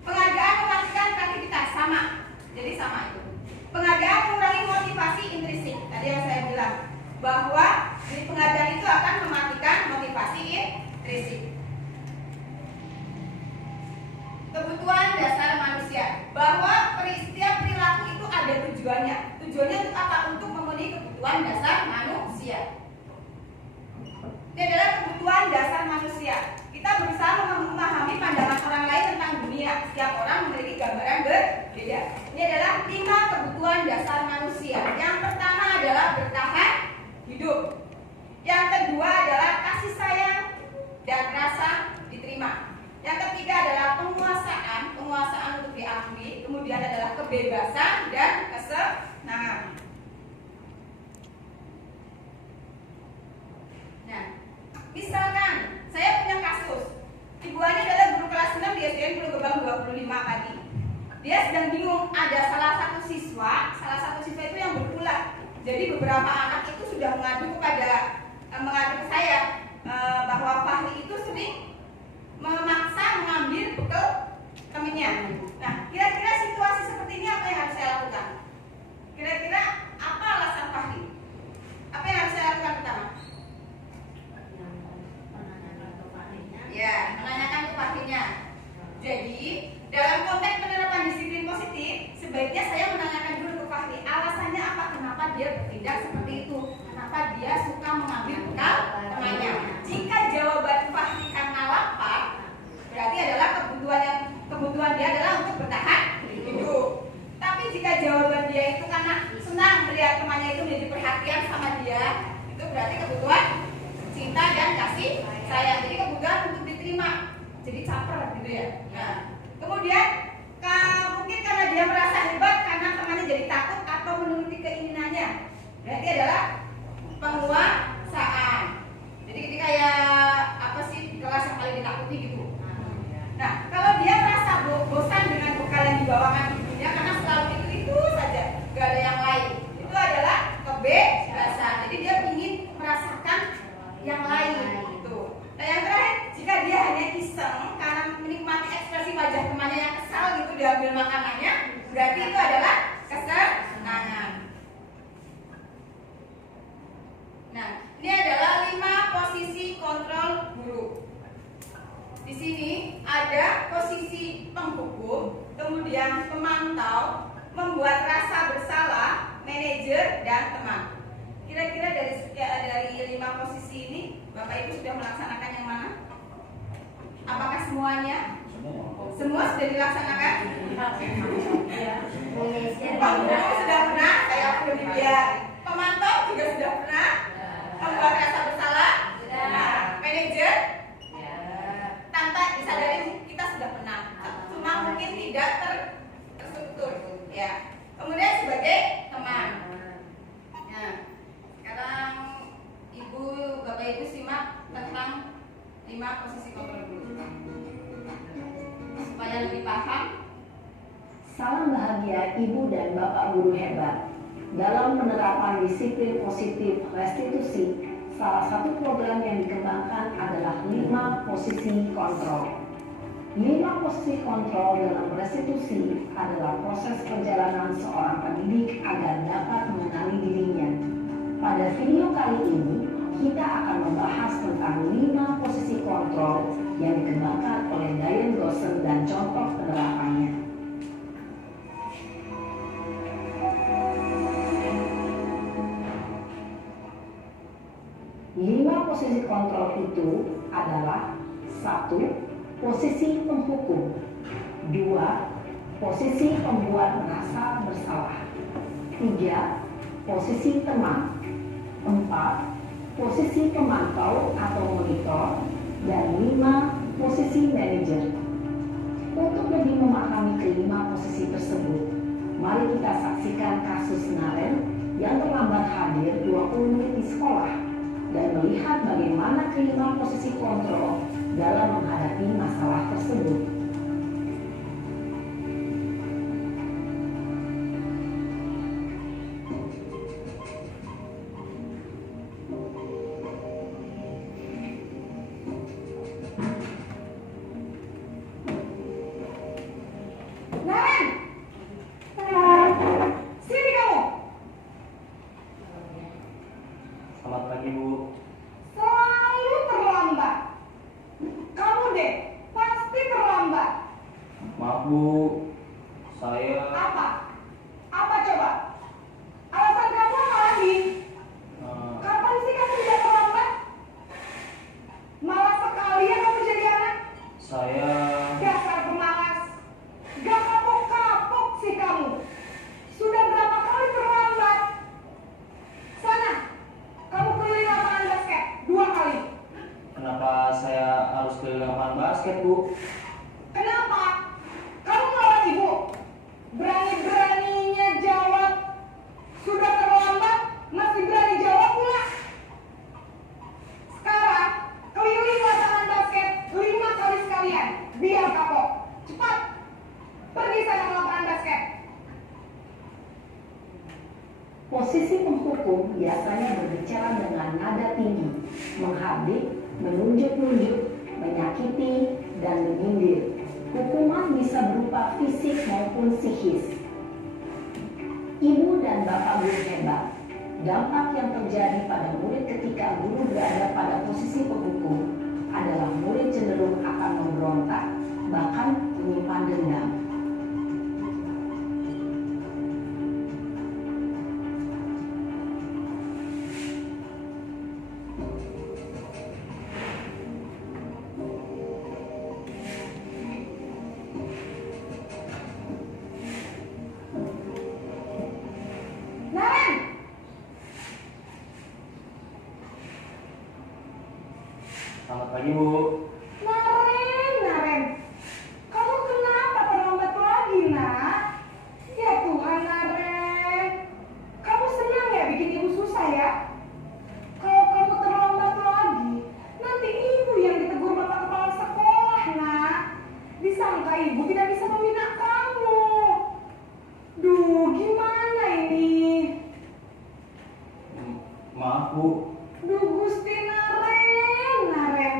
Penghargaan mematikan kreativitas sama. Jadi sama itu. Penghargaan mengurangi motivasi intrinsik. Tadi yang saya bilang bahwa jadi penghargaan itu akan mematikan motivasi intrinsik. Kebutuhan dasar manusia, bahwa setiap perilaku itu ada tujuannya. Tujuannya untuk apa? Untuk memenuhi kebutuhan dasar manusia. Ini adalah kebutuhan dasar manusia. Kita berusaha memahami pandangan orang lain tentang dunia. Setiap orang memiliki gambaran berbeda. Ini adalah 5 kebutuhan dasar manusia. Yang pertama adalah bertahan hidup. Yang kedua adalah kasih sayang dan rasa diterima. Yang ketiga adalah penguasaan untuk diakui. Kemudian adalah kebebasan dan kesenangan. Nah, misalkan saya punya kasus, ibu Ani adalah guru kelas 6 di SDN Pulau Gebang 25 tadi. Dia sedang bingung, ada salah satu siswa itu yang berulah. Jadi beberapa anak itu sudah mengadu ke saya bahwa Fahri itu sering memaksa mengambil bekal temannya. Nah, kira-kira situasi seperti ini apa yang harus saya lakukan? Kira-kira apa alasan Fahri? Apa yang harus saya lakukan pertama? Ya, menanyakan ke Fahrinya. Jadi, dalam konteks penerapan disiplin positif, sebaiknya saya menanyakan dulu ke Fahri, alasannya apa, kenapa dia bertindak seperti itu, kenapa dia suka mengambil bekal temannya. Jika jawaban Fahri karena lapar, berarti adalah kebutuhan dia adalah untuk bertahan hidup. Tapi jika jawaban dia itu karena senang melihat temannya itu menjadi perhatian sama dia, itu berarti kebutuhan cinta dan kasih sayang. Jadi kebutuhan untuk diterima, jadi caper gitu ya. Nah, kemudian mungkin karena dia merasa hebat karena temannya jadi takut atau menuruti keinginannya, berarti adalah penguasaan. Jadi kayak apa sih kelas yang paling ditakuti gitu. Nah, kalau dia merasa bosan dengan bekal yang dibawakan ibunya karena selalu itu saja, gak ada yang lain, itu adalah kebebasan. Jadi dia ingin merasakan yang lain gitu. Nah, yang terakhir, jika dia hanya iseng karena menikmati ekspresi wajah temannya yang kesal gitu diambil makanannya, berarti itu adalah kesenangan. Nah, ini adalah 5 posisi kontrol guru. Di sini ada posisi penghukum, kemudian pemantau, membuat rasa bersalah, manajer, dan teman. Kira-kira dari 5 posisi ini, Bapak Ibu sudah melaksanakan yang mana? Apakah semuanya? Semua sudah dilaksanakan? Penghukum sudah pernah, saya perlu dibiar. Pemantau juga sudah pernah. Membuat rasa bersalah. Nah, manajer. Tanpa disadari kita sudah pernah, cuma mungkin tidak terstruktur, ya. Kemudian sebagai teman. Nah, sekarang Bapak Ibu simak tentang 5 posisi kontrol guru supaya lebih paham. Salam bahagia Ibu dan Bapak guru hebat. Dalam penerapan disiplin positif restitusi, salah satu program yang dikembangkan adalah 5 posisi kontrol. 5 posisi kontrol dalam restitusi adalah proses perjalanan seorang pendidik agar dapat mengenali dirinya. Pada video kali ini, kita akan membahas tentang 5 posisi kontrol yang dikembangkan oleh Diane Gosson dan contoh penerapannya. Lima posisi kontrol itu adalah: 1. Posisi penghukum. 2. Posisi pembuat merasa bersalah. 3. Posisi teman. 4. Posisi pemantau atau monitor. Dan 5. Posisi manajer. Untuk lebih memahami kelima posisi tersebut, mari kita saksikan kasus Naren yang terlambat hadir 20 menit di sekolah dan melihat bagaimana kelima posisi kontrol dalam menghadapi masalah tersebut. Naren! Sini kamu! Selamat pagi, Bu. Selalu terlambat. Kamu deh, pasti terlambat. Maaf, Bu. Saya Apa? Apa coba? Alasan kamu apa lagi? eh, Kapan sih kamu tidak terlambat? Malas sekali ya kamu jadi anak. saya Dasar pemalas. Gak kapok-kapok sih kamu. Sudah berapa kali terlambat? Sana, kamu keliling lapangan basket 2 kali. kenapa saya harus keliling lapangan basket, Bu? Kenapa? Kamu melawan ibu. Berani-beraninya jawab. Sudah terlambat, masih berani jawab pula. Sekarang, keliling lapangan basket 5 kali sekalian. Biar kapok. Cepat. Pergi sana ke lapangan basket. Posisi penghukum biasanya berbicara dengan nada tinggi, menghardik, menunjuk-nunjuk, menyakiti, dan menyindir. Hukuman bisa berupa fisik maupun psikis. Ibu dan bapak guru hebat. Dampak yang terjadi pada murid ketika guru berada pada posisi penghukum adalah murid cenderung akan memberontak, bahkan menyimpan dendam. Naren! Selamat pagi, Bu. Naren. Kamu kenapa terlambat lagi, nak? Ya Tuhan, Naren. Kamu senang ya bikin ibu susah ya? Kalau kamu terlambat lagi, nanti ibu yang ditegur bapak kepala sekolah, nak. Disangka ibu tidak bisa membina kamu. Duh, gimana ini? Maaf, Bu. Duh, Gusti Naren.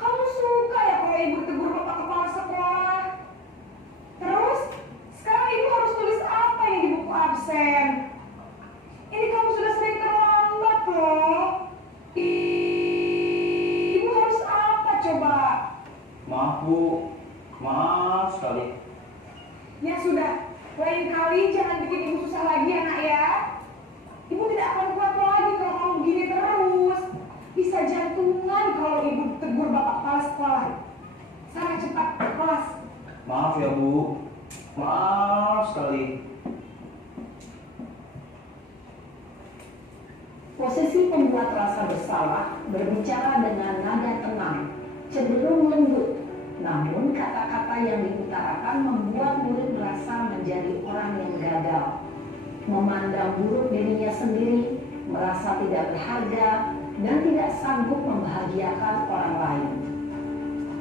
Kamu suka ya kalau ibu tegur bapak kepala sekolah? Terus, sekarang ibu harus tulis apa yang di buku absen? Ini kamu sudah sering terlambat loh. Ibu harus apa coba? Maaf, Bu. Maaf sekali. Ya sudah, lain kali jangan bikin ibu susah lagi ya nak ya. Ibu tidak akan kuat lagi kalau kamu begini terus. Bisa jantungan kalau ibu tegur bapak kepala sekolah. Sana cepat ke kelas. Maaf ya, Bu. Maaf sekali. Posisi pembuat rasa bersalah berbicara dengan nada tenang, cenderung lembut. Namun kata-kata yang diutarakan membuat murid merasa menjadi orang yang gagal, memandang buruk dirinya sendiri, merasa tidak berharga, dan tidak sanggup membahagiakan orang lain.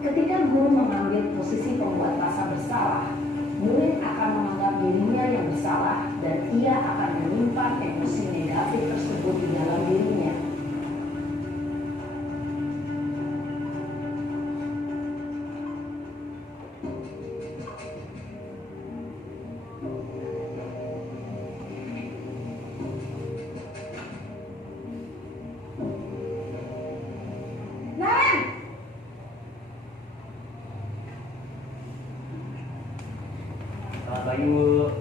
Ketika guru mengambil posisi pembuat rasa bersalah, murid akan menganggap dirinya yang bersalah dan ia akan menyimpan emosi negatif tersebut di dalam dirinya. Naren! pagi Bu.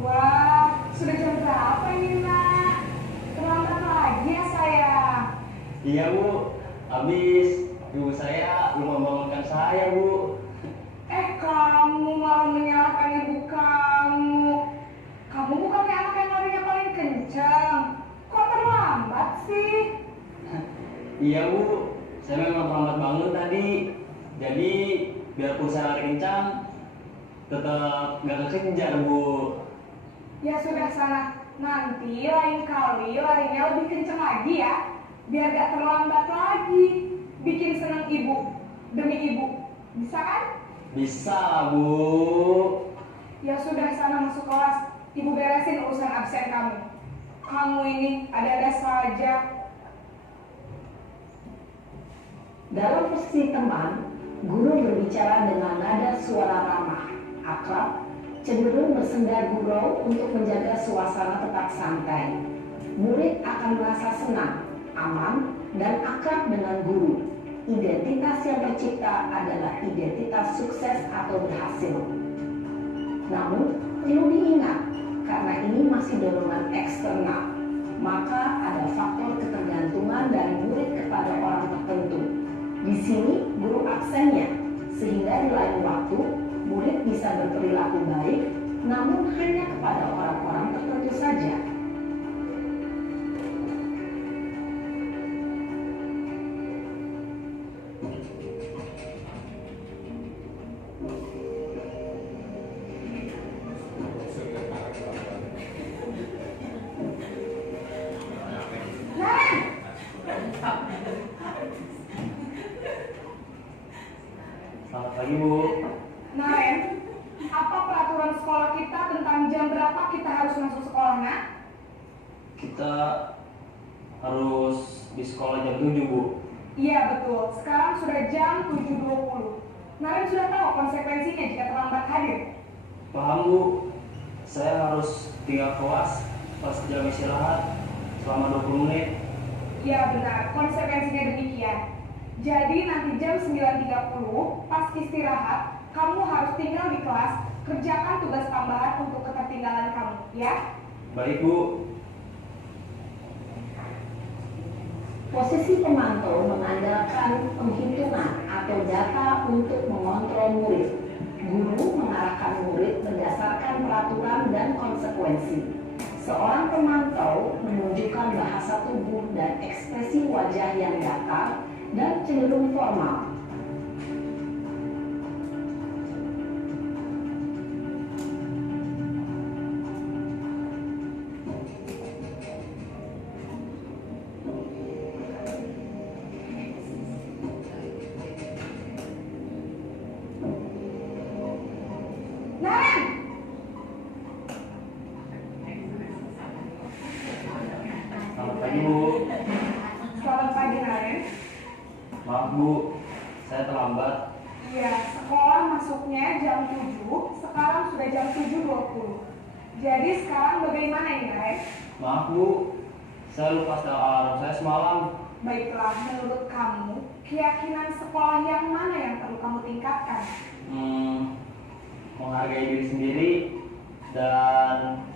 Wah, sudah jam berapa ini nak? Terlambat lagi ya saya. Iya Bu, habis ibu saya lupa bangunkan saya Bu. Kamu malah menyalahkan ibu kamu. Kamu bukannya anak yang larinya paling kencang. Kok terlambat sih? Iya Bu, saya memang terlambat bangun tadi. Jadi biarpun saya lari kencang, tetap gak kekejar Bu. Ya sudah sana. Nanti lain kali larinya lebih kencang lagi ya. Biar gak terlambat lagi. Bikin senang ibu. Demi ibu. Bisa kan? Bisa Bu. Ya sudah sana masuk kelas. Ibu beresin urusan absen kamu. Kamu ini ada-ada saja. Dalam posisi teman, guru berbicara dengan nada suara ramah, akrab, cenderung bersenda gurau untuk menjaga suasana tetap santai. Murid akan merasa senang, aman, dan akrab dengan guru. Identitas yang tercipta adalah identitas sukses atau berhasil. Namun, perlu diingat, karena ini masih dorongan eksternal, maka ada faktor ketergantungan dari murid kepada orang tertentu. Di sini, guru absennya, sehingga di lain waktu, murid bisa berperilaku baik, namun hanya kepada orang-orang tertentu saja. Selamat pagi Bu. Naren, apa peraturan sekolah kita tentang jam berapa kita harus masuk sekolah, nak? Kita harus di sekolah jam 7 Bu. Iya betul, sekarang sudah jam 7.20. Naren sudah tahu konsekuensinya jika terlambat hadir. Paham Bu, saya harus tinggal kelas pas jam istirahat selama 20 menit. Ya benar, konsekuensinya demikian. Jadi nanti jam 9.30 pas istirahat, kamu harus tinggal di kelas, kerjakan tugas tambahan untuk ketertinggalan kamu, ya? Baik Bu. Posisi pemantau mengandalkan penghitungan atau data untuk mengontrol murid. Guru mengarahkan murid berdasarkan peraturan dan konsekuensi. Seorang pemantau menunjukkan bahasa tubuh dan ekspresi wajah yang datar dan cenderung formal. Naren! Selamat pagi Bu. Selamat pagi, Naren. Maaf Bu, saya terlambat. Iya, sekolah masuknya jam 7, sekarang sudah jam 7.20. Jadi sekarang bagaimana ini, Naren? Maaf Bu, saya lupa setel alarm saya semalam. Baiklah, menurut kamu, keyakinan sekolah yang mana yang perlu kamu tingkatkan? Menghargai diri sendiri dan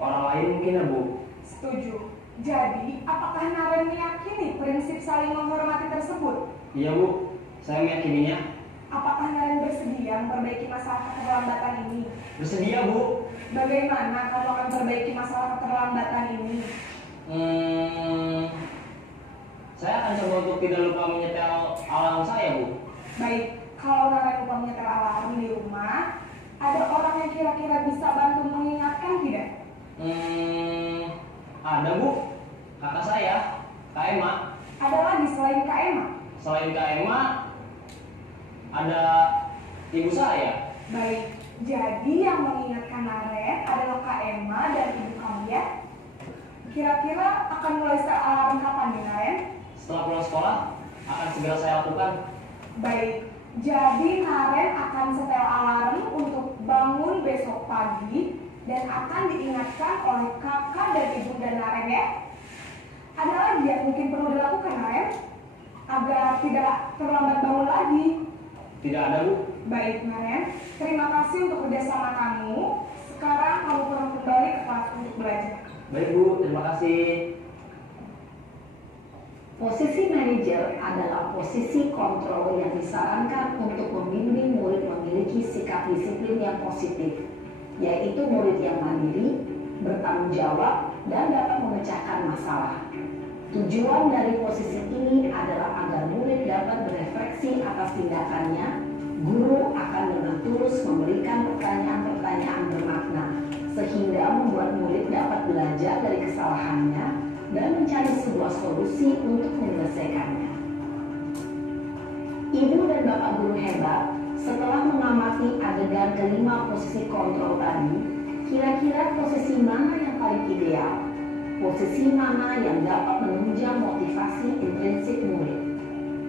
orang lain mungkin ya Bu. Setuju. Jadi, apakah Naren meyakini prinsip saling menghormati tersebut? Iya Bu, saya meyakininya. Apakah Naren bersedia memperbaiki masalah keterlambatan ini? Bersedia Bu. Bagaimana kamu akan memperbaiki masalah keterlambatan ini? Saya akan coba untuk tidak lupa menyetel alarm saya Bu. Baik, kalau Naren lupa menyetel alarm di rumah, ada orang yang kira-kira bisa bantu mengingatkan tidak? Ada Bu, kakak saya, Kak Emma. Ada lagi selain Kak Emma? Selain Kak Emma, ada ibu saya. Baik, jadi yang mengingatkan Naren adalah Kak Emma dan ibu kamu ya? Kira-kira akan mulai setel alarm kapan nih, Naren? Setelah pulang sekolah, akan segera saya lakukan. Baik, jadi Naren akan setel alarm untuk bangun besok pagi dan akan diingatkan oleh kakak dan ibunda Naren ya. Ada lagi yang mungkin perlu dilakukan, Naren, agar tidak terlambat bangun lagi? Tidak ada, Bu. Baik, Maren. Terima kasih untuk kerjasama kamu. Sekarang kamu pulang kembali ke kelas untuk belajar. Baik, Bu. Terima kasih. Posisi manajer adalah posisi kontrol yang disarankan untuk membimbing murid memiliki sikap disiplin yang positif, yaitu murid yang mandiri, bertanggung jawab, dan dapat memecahkan masalah. Tujuan dari posisi ini adalah agar murid dapat berefleksi atas tindakannya. Guru akan dengan tulus memberikan pertanyaan-pertanyaan bermakna, sehingga membuat murid dapat belajar dari kesalahannya dan mencari sebuah solusi untuk menyelesaikannya. Ibu dan Bapak guru hebat, setelah mengamati adegan kelima posisi kontrol tadi, kira-kira posisi mana yang paling ideal? Posisi mana yang dapat menunjang motivasi intrinsik murid?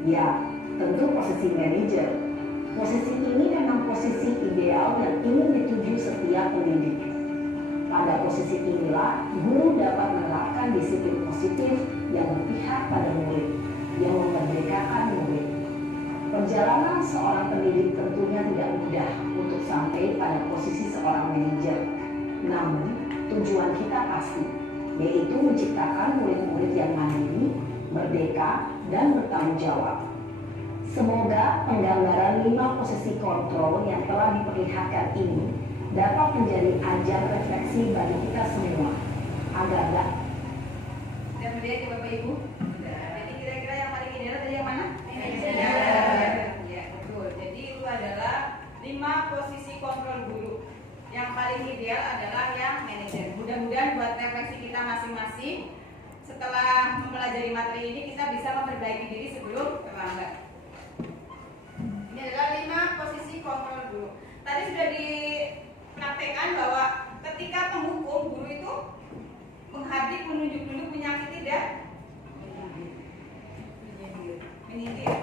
Ya, tentu posisi manajer. Posisi ini memang posisi ideal yang ingin dituju setiap pendidik. Pada posisi inilah, guru dapat menerapkan disiplin positif yang berpihak pada murid, yang memerdekakan murid. Perjalanan seorang pendidik tentunya tidak mudah untuk sampai pada posisi seorang manajer. Namun, tujuan kita pasti, yaitu menciptakan murid-murid yang mandiri, merdeka, dan bertanggung jawab. Semoga penggambaran 5 posisi kontrol yang telah diperlihatkan ini dapat menjadi ajang refleksi bagi kita semua agar Sudah melihat ya Bapak Ibu? Jadi kira-kira yang paling ideal tadi yang mana? Manajer. Ya, betul. Jadi itu adalah 5 posisi kontrol guru. Yang paling ideal adalah yang manajer. Mudah-mudahan buat refleksi kita masing-masing, setelah mempelajari materi ini kita bisa memperbaiki diri sebelum terlambat. Ini adalah 5 posisi kontrol guru. Tadi sudah dipraktekkan bahwa ketika penghukum, guru itu menghadik, menunjuk-nunjuk, menyakiti dan menyindir.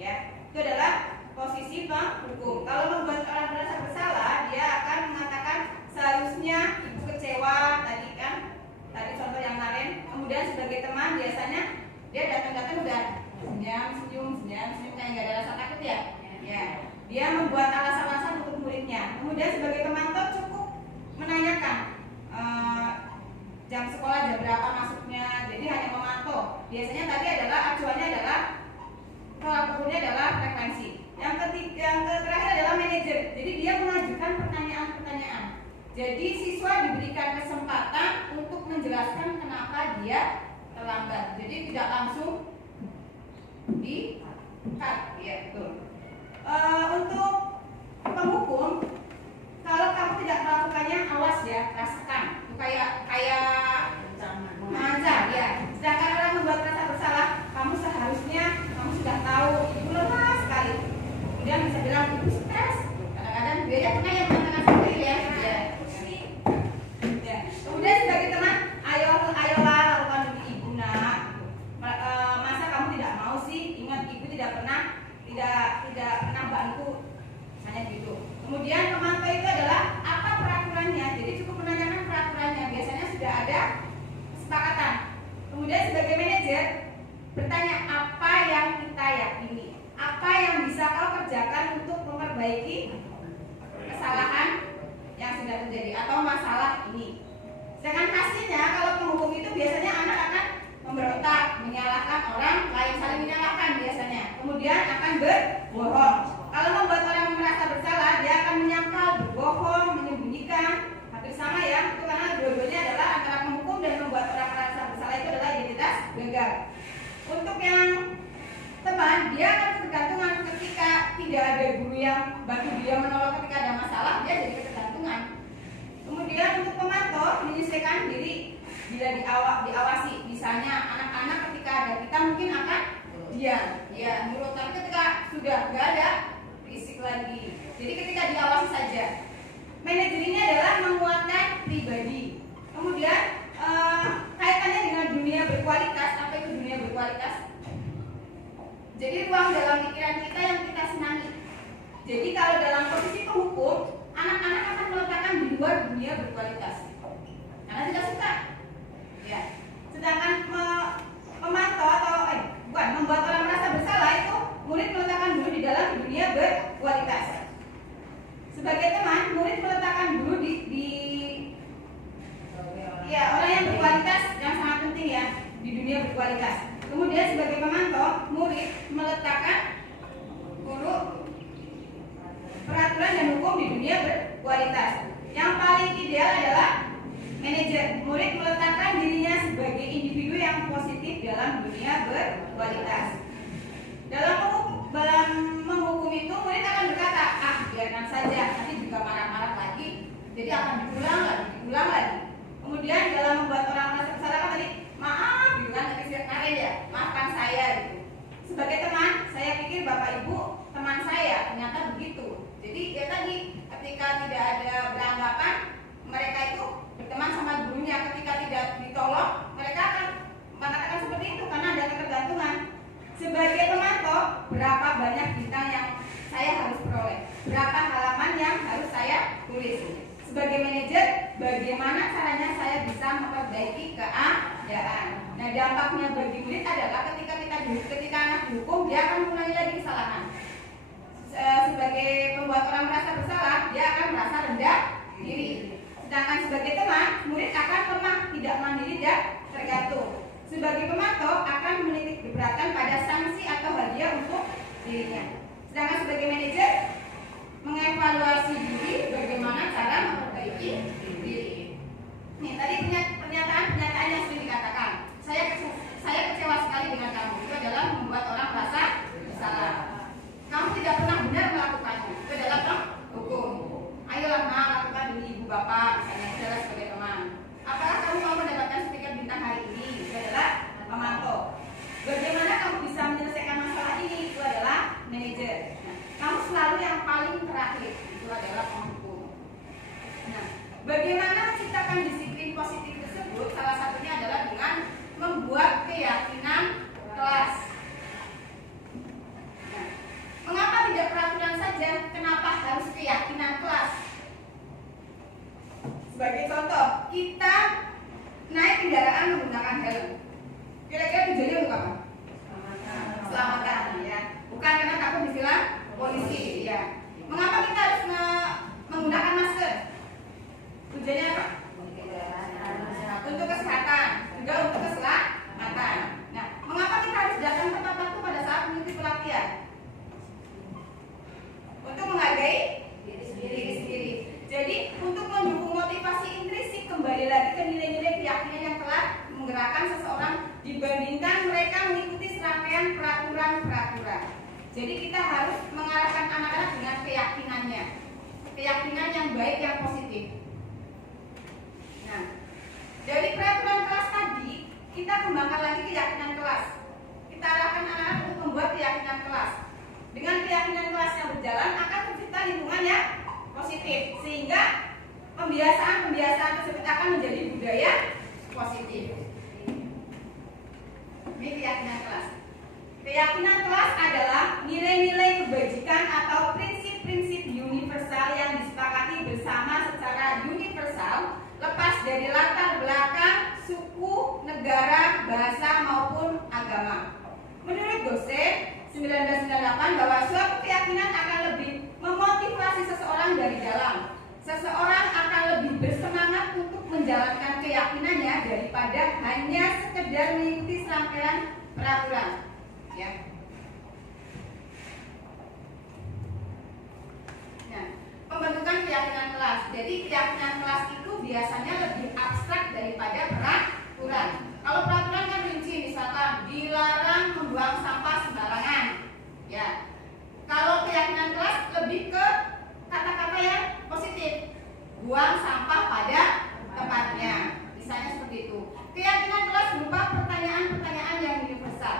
Ya, itu adalah posisi penghukum. Kalau membuat orang merasa bersalah, dia akan mengatakan seharusnya ibu kecewa tadi kan, tadi contoh yang kemarin. Kemudian sebagai teman biasanya dia datang-datang udah senyum kayak nggak ada rasa takut ya. Ya, dia membuat alasan-alasan untuk muridnya. Kemudian sebagai teman tuh cukup menanyakan jam sekolah jam berapa masuknya. Jadi hanya memantau. Biasanya tadi adalah acuannya adalah tolak ukurnya adalah frekuensi. Yang terakhir adalah manajer. Jadi dia mengajukan pertanyaan-pertanyaan. Jadi siswa diberikan kesempatan untuk menjelaskan kenapa dia terlambat. Jadi tidak langsung di-cut. Ya, betul. Untuk penghukum, kalau kamu tidak melakukannya, awas ya, rasakan. Itu kayak mengancam ya. Sedangkan orang membuat rasa bersalah, kamu seharusnya kamu sudah tahu ibu lelah sekali. Kemudian bisa bilang ibu stres. Kadang-kadang dia pernah yang mengatakan seperti itu ya. Ya. Kemudian sebagai teman, ayolah lakukan demi ibu nak. Masa kamu tidak mau sih? Ingat ibu tidak pernah bantu, misalnya gitu. Kemudian pemantau itu adalah apa peraturannya. Jadi cukup menanyakan peraturannya. Biasanya sudah ada kesepakatan. Kemudian sebagai manajer bertanya apa yang kita yakini, apa yang bisa kau kerjakan untuk memperbaiki kesalahan yang sudah terjadi atau masalah ini. Sedangkan hasilnya kalau penghukum itu biasanya anak akan memberontak, menyalahkan orang lain, saling menyalahkan biasanya. Kemudian akan berbohong. Kalau membuat orang merasa bersalah, dia akan menyangkal, berbohong, menyembunyikan. Hampir sama ya, itu karena dua-duanya adalah antara penghukum dan membuat orang merasa bersalah itu adalah identitas gagal. Untuk yang teman, dia akan ketergantungan ketika tidak ada guru yang bantu dia menolong ketika ada masalah, dia jadi ketergantungan. Kemudian untuk pemantau, menyesuaikan diri bila diawasi. Misalnya anak-anak ketika ada kita mungkin akan diam, ya nurut. Tapi ketika sudah nggak ada, berisik lagi. Jadi ketika diawasi saja. Manajer ini adalah menguatkan pribadi. Kemudian kaitannya dengan dunia berkualitas. Apa itu dunia berkualitas? Jadi ruang dalam pikiran kita yang kita senangi. Jadi kalau dalam posisi penghukum, anak-anak akan meletakkan di luar dunia berkualitas karena tidak suka. Ya. Sedangkan memantau atau membuat orang merasa bersalah itu murid meletakkan dulu di dalam dunia berkualitas. Kemudian sebagai pemantau, murid meletakkan guru peraturan dan hukum di dunia berkualitas. Yang paling ideal adalah manajer. Murid meletakkan dirinya sebagai individu yang positif dalam dunia berkualitas. Dalam menghukum itu, murid akan berkata, biarkan saja, nanti juga marah-marah lagi, jadi akan diulang lagi. Kemudian dalam membuat orang merasa bersalah kan tadi, maaf, gitu kan, tadi ya, maafkan saya gitu. Sebagai teman, saya pikir Bapak Ibu teman saya, ternyata begitu. Jadi ya tadi, ketika tidak ada beranggapan, mereka itu berteman sama gurunya. Ketika tidak ditolong, mereka akan mengatakan seperti itu karena ada ketergantungan. Sebagai pemantau, berapa banyak bintang yang saya harus peroleh? Berapa halaman yang harus saya tulis? Sebagai manajer, bagaimana caranya saya bisa memperbaiki keadaan? Nah, dampaknya bagi murid adalah ketika anak dihukum, dia akan mengulangi lagi kesalahan. Sebagai pembuat orang merasa bersalah, dia akan merasa rendah diri. Sedangkan sebagai teman, murid akan lemah, tidak mandiri dan tergantung. Sebagai pemantau akan menitik beratkan pada sanksi atau hadiah untuk dirinya. Sedangkan sebagai manajer mengevaluasi diri, bagaimana cara memperbaiki diri. Nih tadi pernyataan yang sering dikatakan. Saya kecewa sekali dengan kamu. Itu adalah membuat orang merasa bersalah. Kamu tidak pernah benar melakukannya. Itu adalah hukum. Ayolah lakukan demi ibu bapak, misalnya adalah sebagai teman. Apakah kamu mau mendapatkan stiker bintang hari ini? Itu adalah pemantau. Bagaimana kamu bisa menyelesaikan masalah ini? Itu adalah manajer. Nah, kamu selalu yang paling terakhir. Itu adalah penghukum. Nah, bagaimana menciptakan disiplin positif tersebut? Salah satunya adalah dengan membuat keyakinan kelas. Nah, mengapa tidak peraturan saja? Kenapa harus keyakinan kelas? Sebagai contoh, kita naik kendaraan menggunakan helm. Kira-kira tujuannya untuk apa? Selamatan, ya. Bukan karena takut ditilang polisi, ya. Mengapa kita harus menggunakan masker? Tujuannya apa? Untuk kesehatan, juga untuk keselamatan. Nah, mengapa kita harus datang tepat waktu pada saat mengikuti pelatihan? Untuk menghargai diri sendiri. Jadi, untuk mendukung motivasi intrinsik, kembali lagi ke nilai-nilai keyakinan yang telah menggerakkan seseorang dibandingkan mereka mengikuti serangkaian peraturan-peraturan. Jadi kita harus mengarahkan anak-anak dengan keyakinannya, keyakinan yang baik, yang positif. Nah, dari peraturan kelas tadi, kita kembangkan lagi keyakinan kelas. Kita arahkan anak-anak untuk membuat keyakinan kelas. Dengan keyakinan kelas yang berjalan, akan tercipta lingkungan yang positif, sehingga pembiasaan tersebut akan menjadi budaya positif. Ini keyakinan kelas. Keyakinan kelas adalah nilai-nilai kebajikan atau prinsip-prinsip universal yang disepakati bersama secara universal, lepas dari latar belakang, suku, negara, bahasa maupun agama. Menurut dosen 1998 bahwa suatu keyakinan akan lebih memotivasi seseorang dari dalam. Seseorang akan lebih bersemangat untuk menjalankan keyakinannya daripada hanya sekedar mengikuti serangkaian peraturan. Ya. Nah, pembentukan keyakinan kelas. Jadi keyakinan kelas itu biasanya lebih abstrak daripada peraturan. Kalau peraturan kan rinci, misalkan dilarang membuang sampah sembarangan. Ya. Kalau keyakinan kelas lebih ke kata-kata yang positif, buang sampah pada tempatnya, misalnya seperti itu. Keyakinan kelas berupa pertanyaan-pertanyaan yang universal.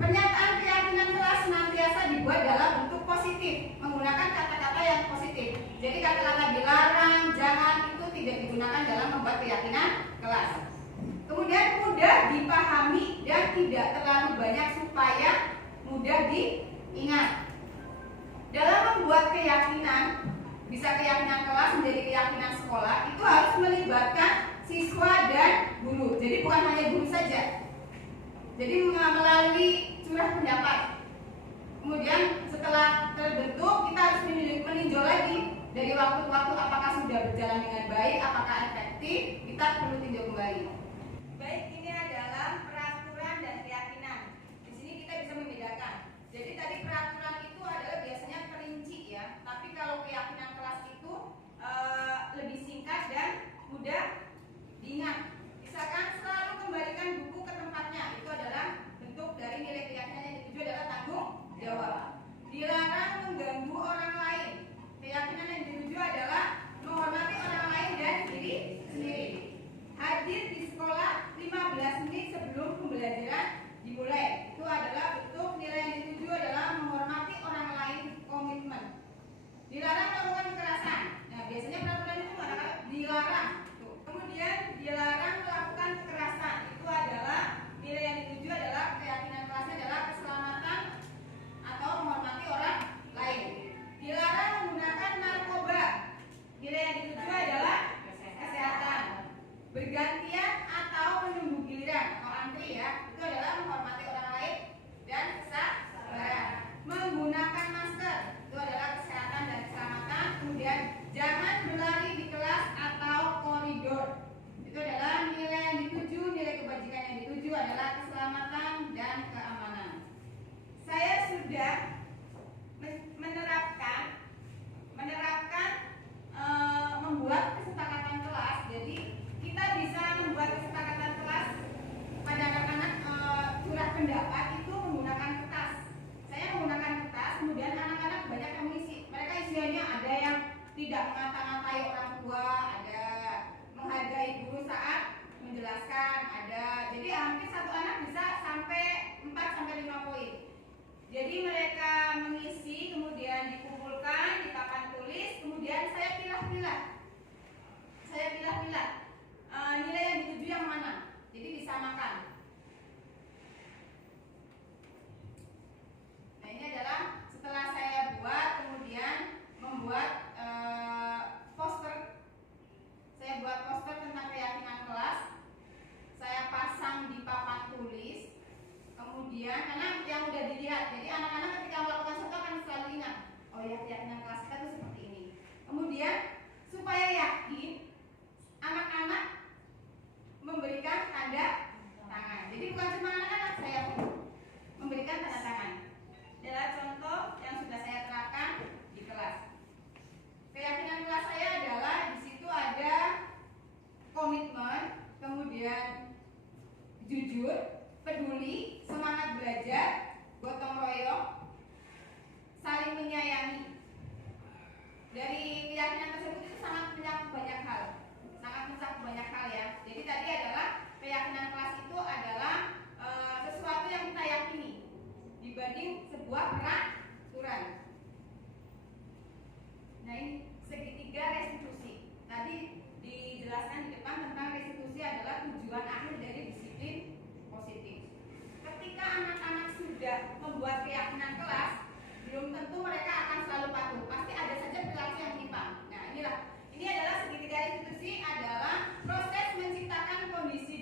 Pernyataan keyakinan kelas senantiasa dibuat dalam bentuk positif, menggunakan kata-kata yang positif. Jadi kata-kata dilarang, jangan itu tidak digunakan dalam membuat keyakinan kelas. Kemudian mudah dipahami dan tidak terlalu banyak supaya mudah diingat. Dalam membuat keyakinan, bisa keyakinan kelas menjadi keyakinan sekolah, itu harus melibatkan siswa dan guru. Jadi bukan hanya guru saja. Jadi melalui curah pendapat. Kemudian setelah terbentuk, kita harus meninjau lagi dari waktu ke waktu apakah sudah berjalan dengan baik, apakah efektif, kita perlu tinjau kembali. Baik, ini adalah peraturan dan keyakinan berpendapat itu menggunakan kertas. Saya menggunakan kertas, kemudian anak-anak banyak yang mengisi. Mereka isiannya ada yang tidak mengata-ngatai orang tua, ada menghargai guru saat menjelaskan, ada. Jadi hampir satu anak bisa sampai 4 sampai 5 poin. Jadi mereka mengisi, kemudian dikumpulkan di papan tulis, kemudian saya pilah-pilah. Nilai yang dituju yang mana. Jadi disamakan. Nah, ini adalah setelah saya buat, kemudian membuat poster. Saya buat poster tentang keyakinan kelas. Saya pasang di papan tulis. Kemudian karena yang sudah dilihat, jadi anak-anak ketika melakukan sesuatu akan selalu ingat, oh ya, keyakinan kelas kita itu seperti ini. Kemudian supaya yakin, anak-anak memberikan tanda tangan. Jadi bukan cuma anak-anak, saya pun memberikan tanda tangan. Adalah contoh yang sudah saya terapkan di kelas. Keyakinan kelas saya adalah di situ ada komitmen, kemudian jujur, peduli, semangat belajar, gotong royong, saling menyayangi. Dari keyakinan tersebut itu sangat mencakup banyak hal ya. Jadi tadi adalah keyakinan kelas itu adalah sesuatu yang kita yakini dibanding sebuah peraturan. Nah, ini segitiga restitusi. Tadi dijelaskan di depan tentang restitusi adalah tujuan akhir dari disiplin positif. Ketika anak-anak sudah membuat keyakinan kelas, belum tentu mereka akan selalu patuh. Pasti ada saja perilaku yang menyimpang. Nah, ini adalah segitiga restitusi adalah proses menciptakan kondisi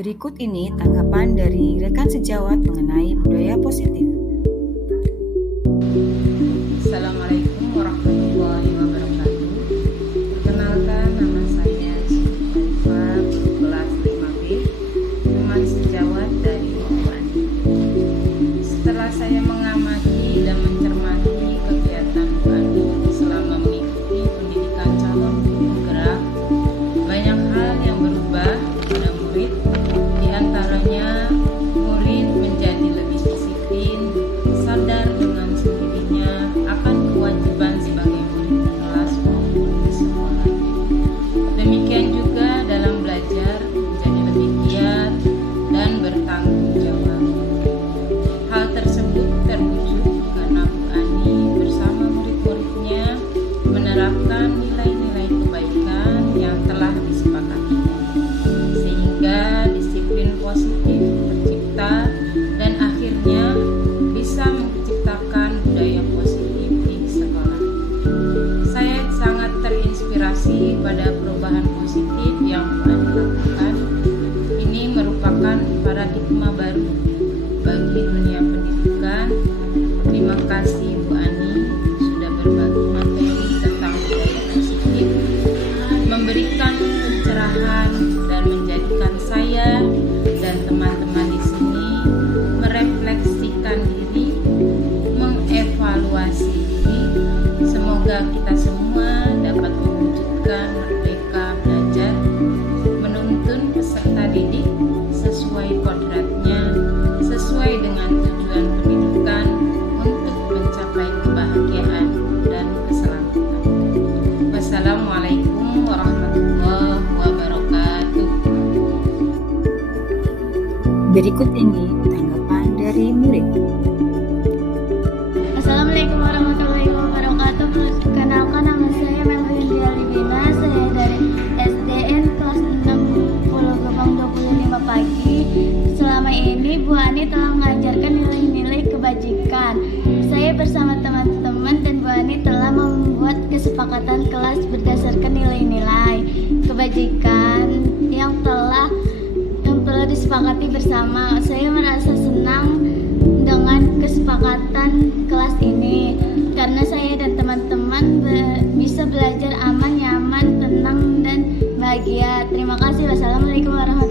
Berikut ini tanggapan dari rekan sejawat mengenai budaya positif. Assalamualaikum warahmatullahi wabarakatuh. Perkenalkan, nama saya Siti Khalifah, guru kelas 5B, teman sejawat dari Bu Ani. Setelah saya mengamati dan mencermati kegiatan Bu Ani selama mengikuti pendidikan calon guru penggerak, banyak hal yang berubah pada murid. Di antaranya, murid menjadi lebih disiplin, sadar dengan sendirinya akan kewajiban sebagai murid di kelas maupun di sekolah. Demikian juga dalam belajar menjadi lebih giat dan bertanggung jawab. Hal tersebut terwujud karena Bu Ani bersama murid-muridnya menerapkan nilai-nilai kebaikan yang telah disepakati, sehingga disiplin positif tercipta dan akhirnya bisa menciptakan budaya positif di sekolah. Saya sangat terinspirasi pada perubahan positif yang Bu Ani lakukan. Ini merupakan paradigma baru bagi dunia pendidikan. Terima kasih Bu Ani sudah berbagi materi tentang budaya positif, memberikan pencerahan dan menjadikan saya dan teman-teman di sini merefleksikan diri, mengevaluasi diri. Semoga kita semua dapat mewujudkan merdeka belajar, menuntun peserta didik sesuai kodratnya, sesuai dengan tujuan pendidikan untuk mencapai kebahagiaan dan keselamatan. Wassalamualaikum warahmatullahi wabarakatuh. Berikut ini tanggapan dari murid. Assalamualaikum warahmatullahi wabarakatuh. Perkenalkan, nama saya Melvin Dialibina. Saya dari SDN kelas 60 Gebang 25 pagi. Selama ini Bu Ani telah mengajarkan nilai-nilai kebajikan. Saya bersama teman-teman dan Bu Ani telah membuat kesepakatan kelas berdasarkan nilai-nilai kebajikan yang telah disepakati bersama. Saya merasa senang dengan kesepakatan kelas ini karena saya dan teman-teman bisa belajar aman, nyaman, tenang, dan bahagia. Terima kasih. Wassalamualaikum warahmatullahi wabarakatuh.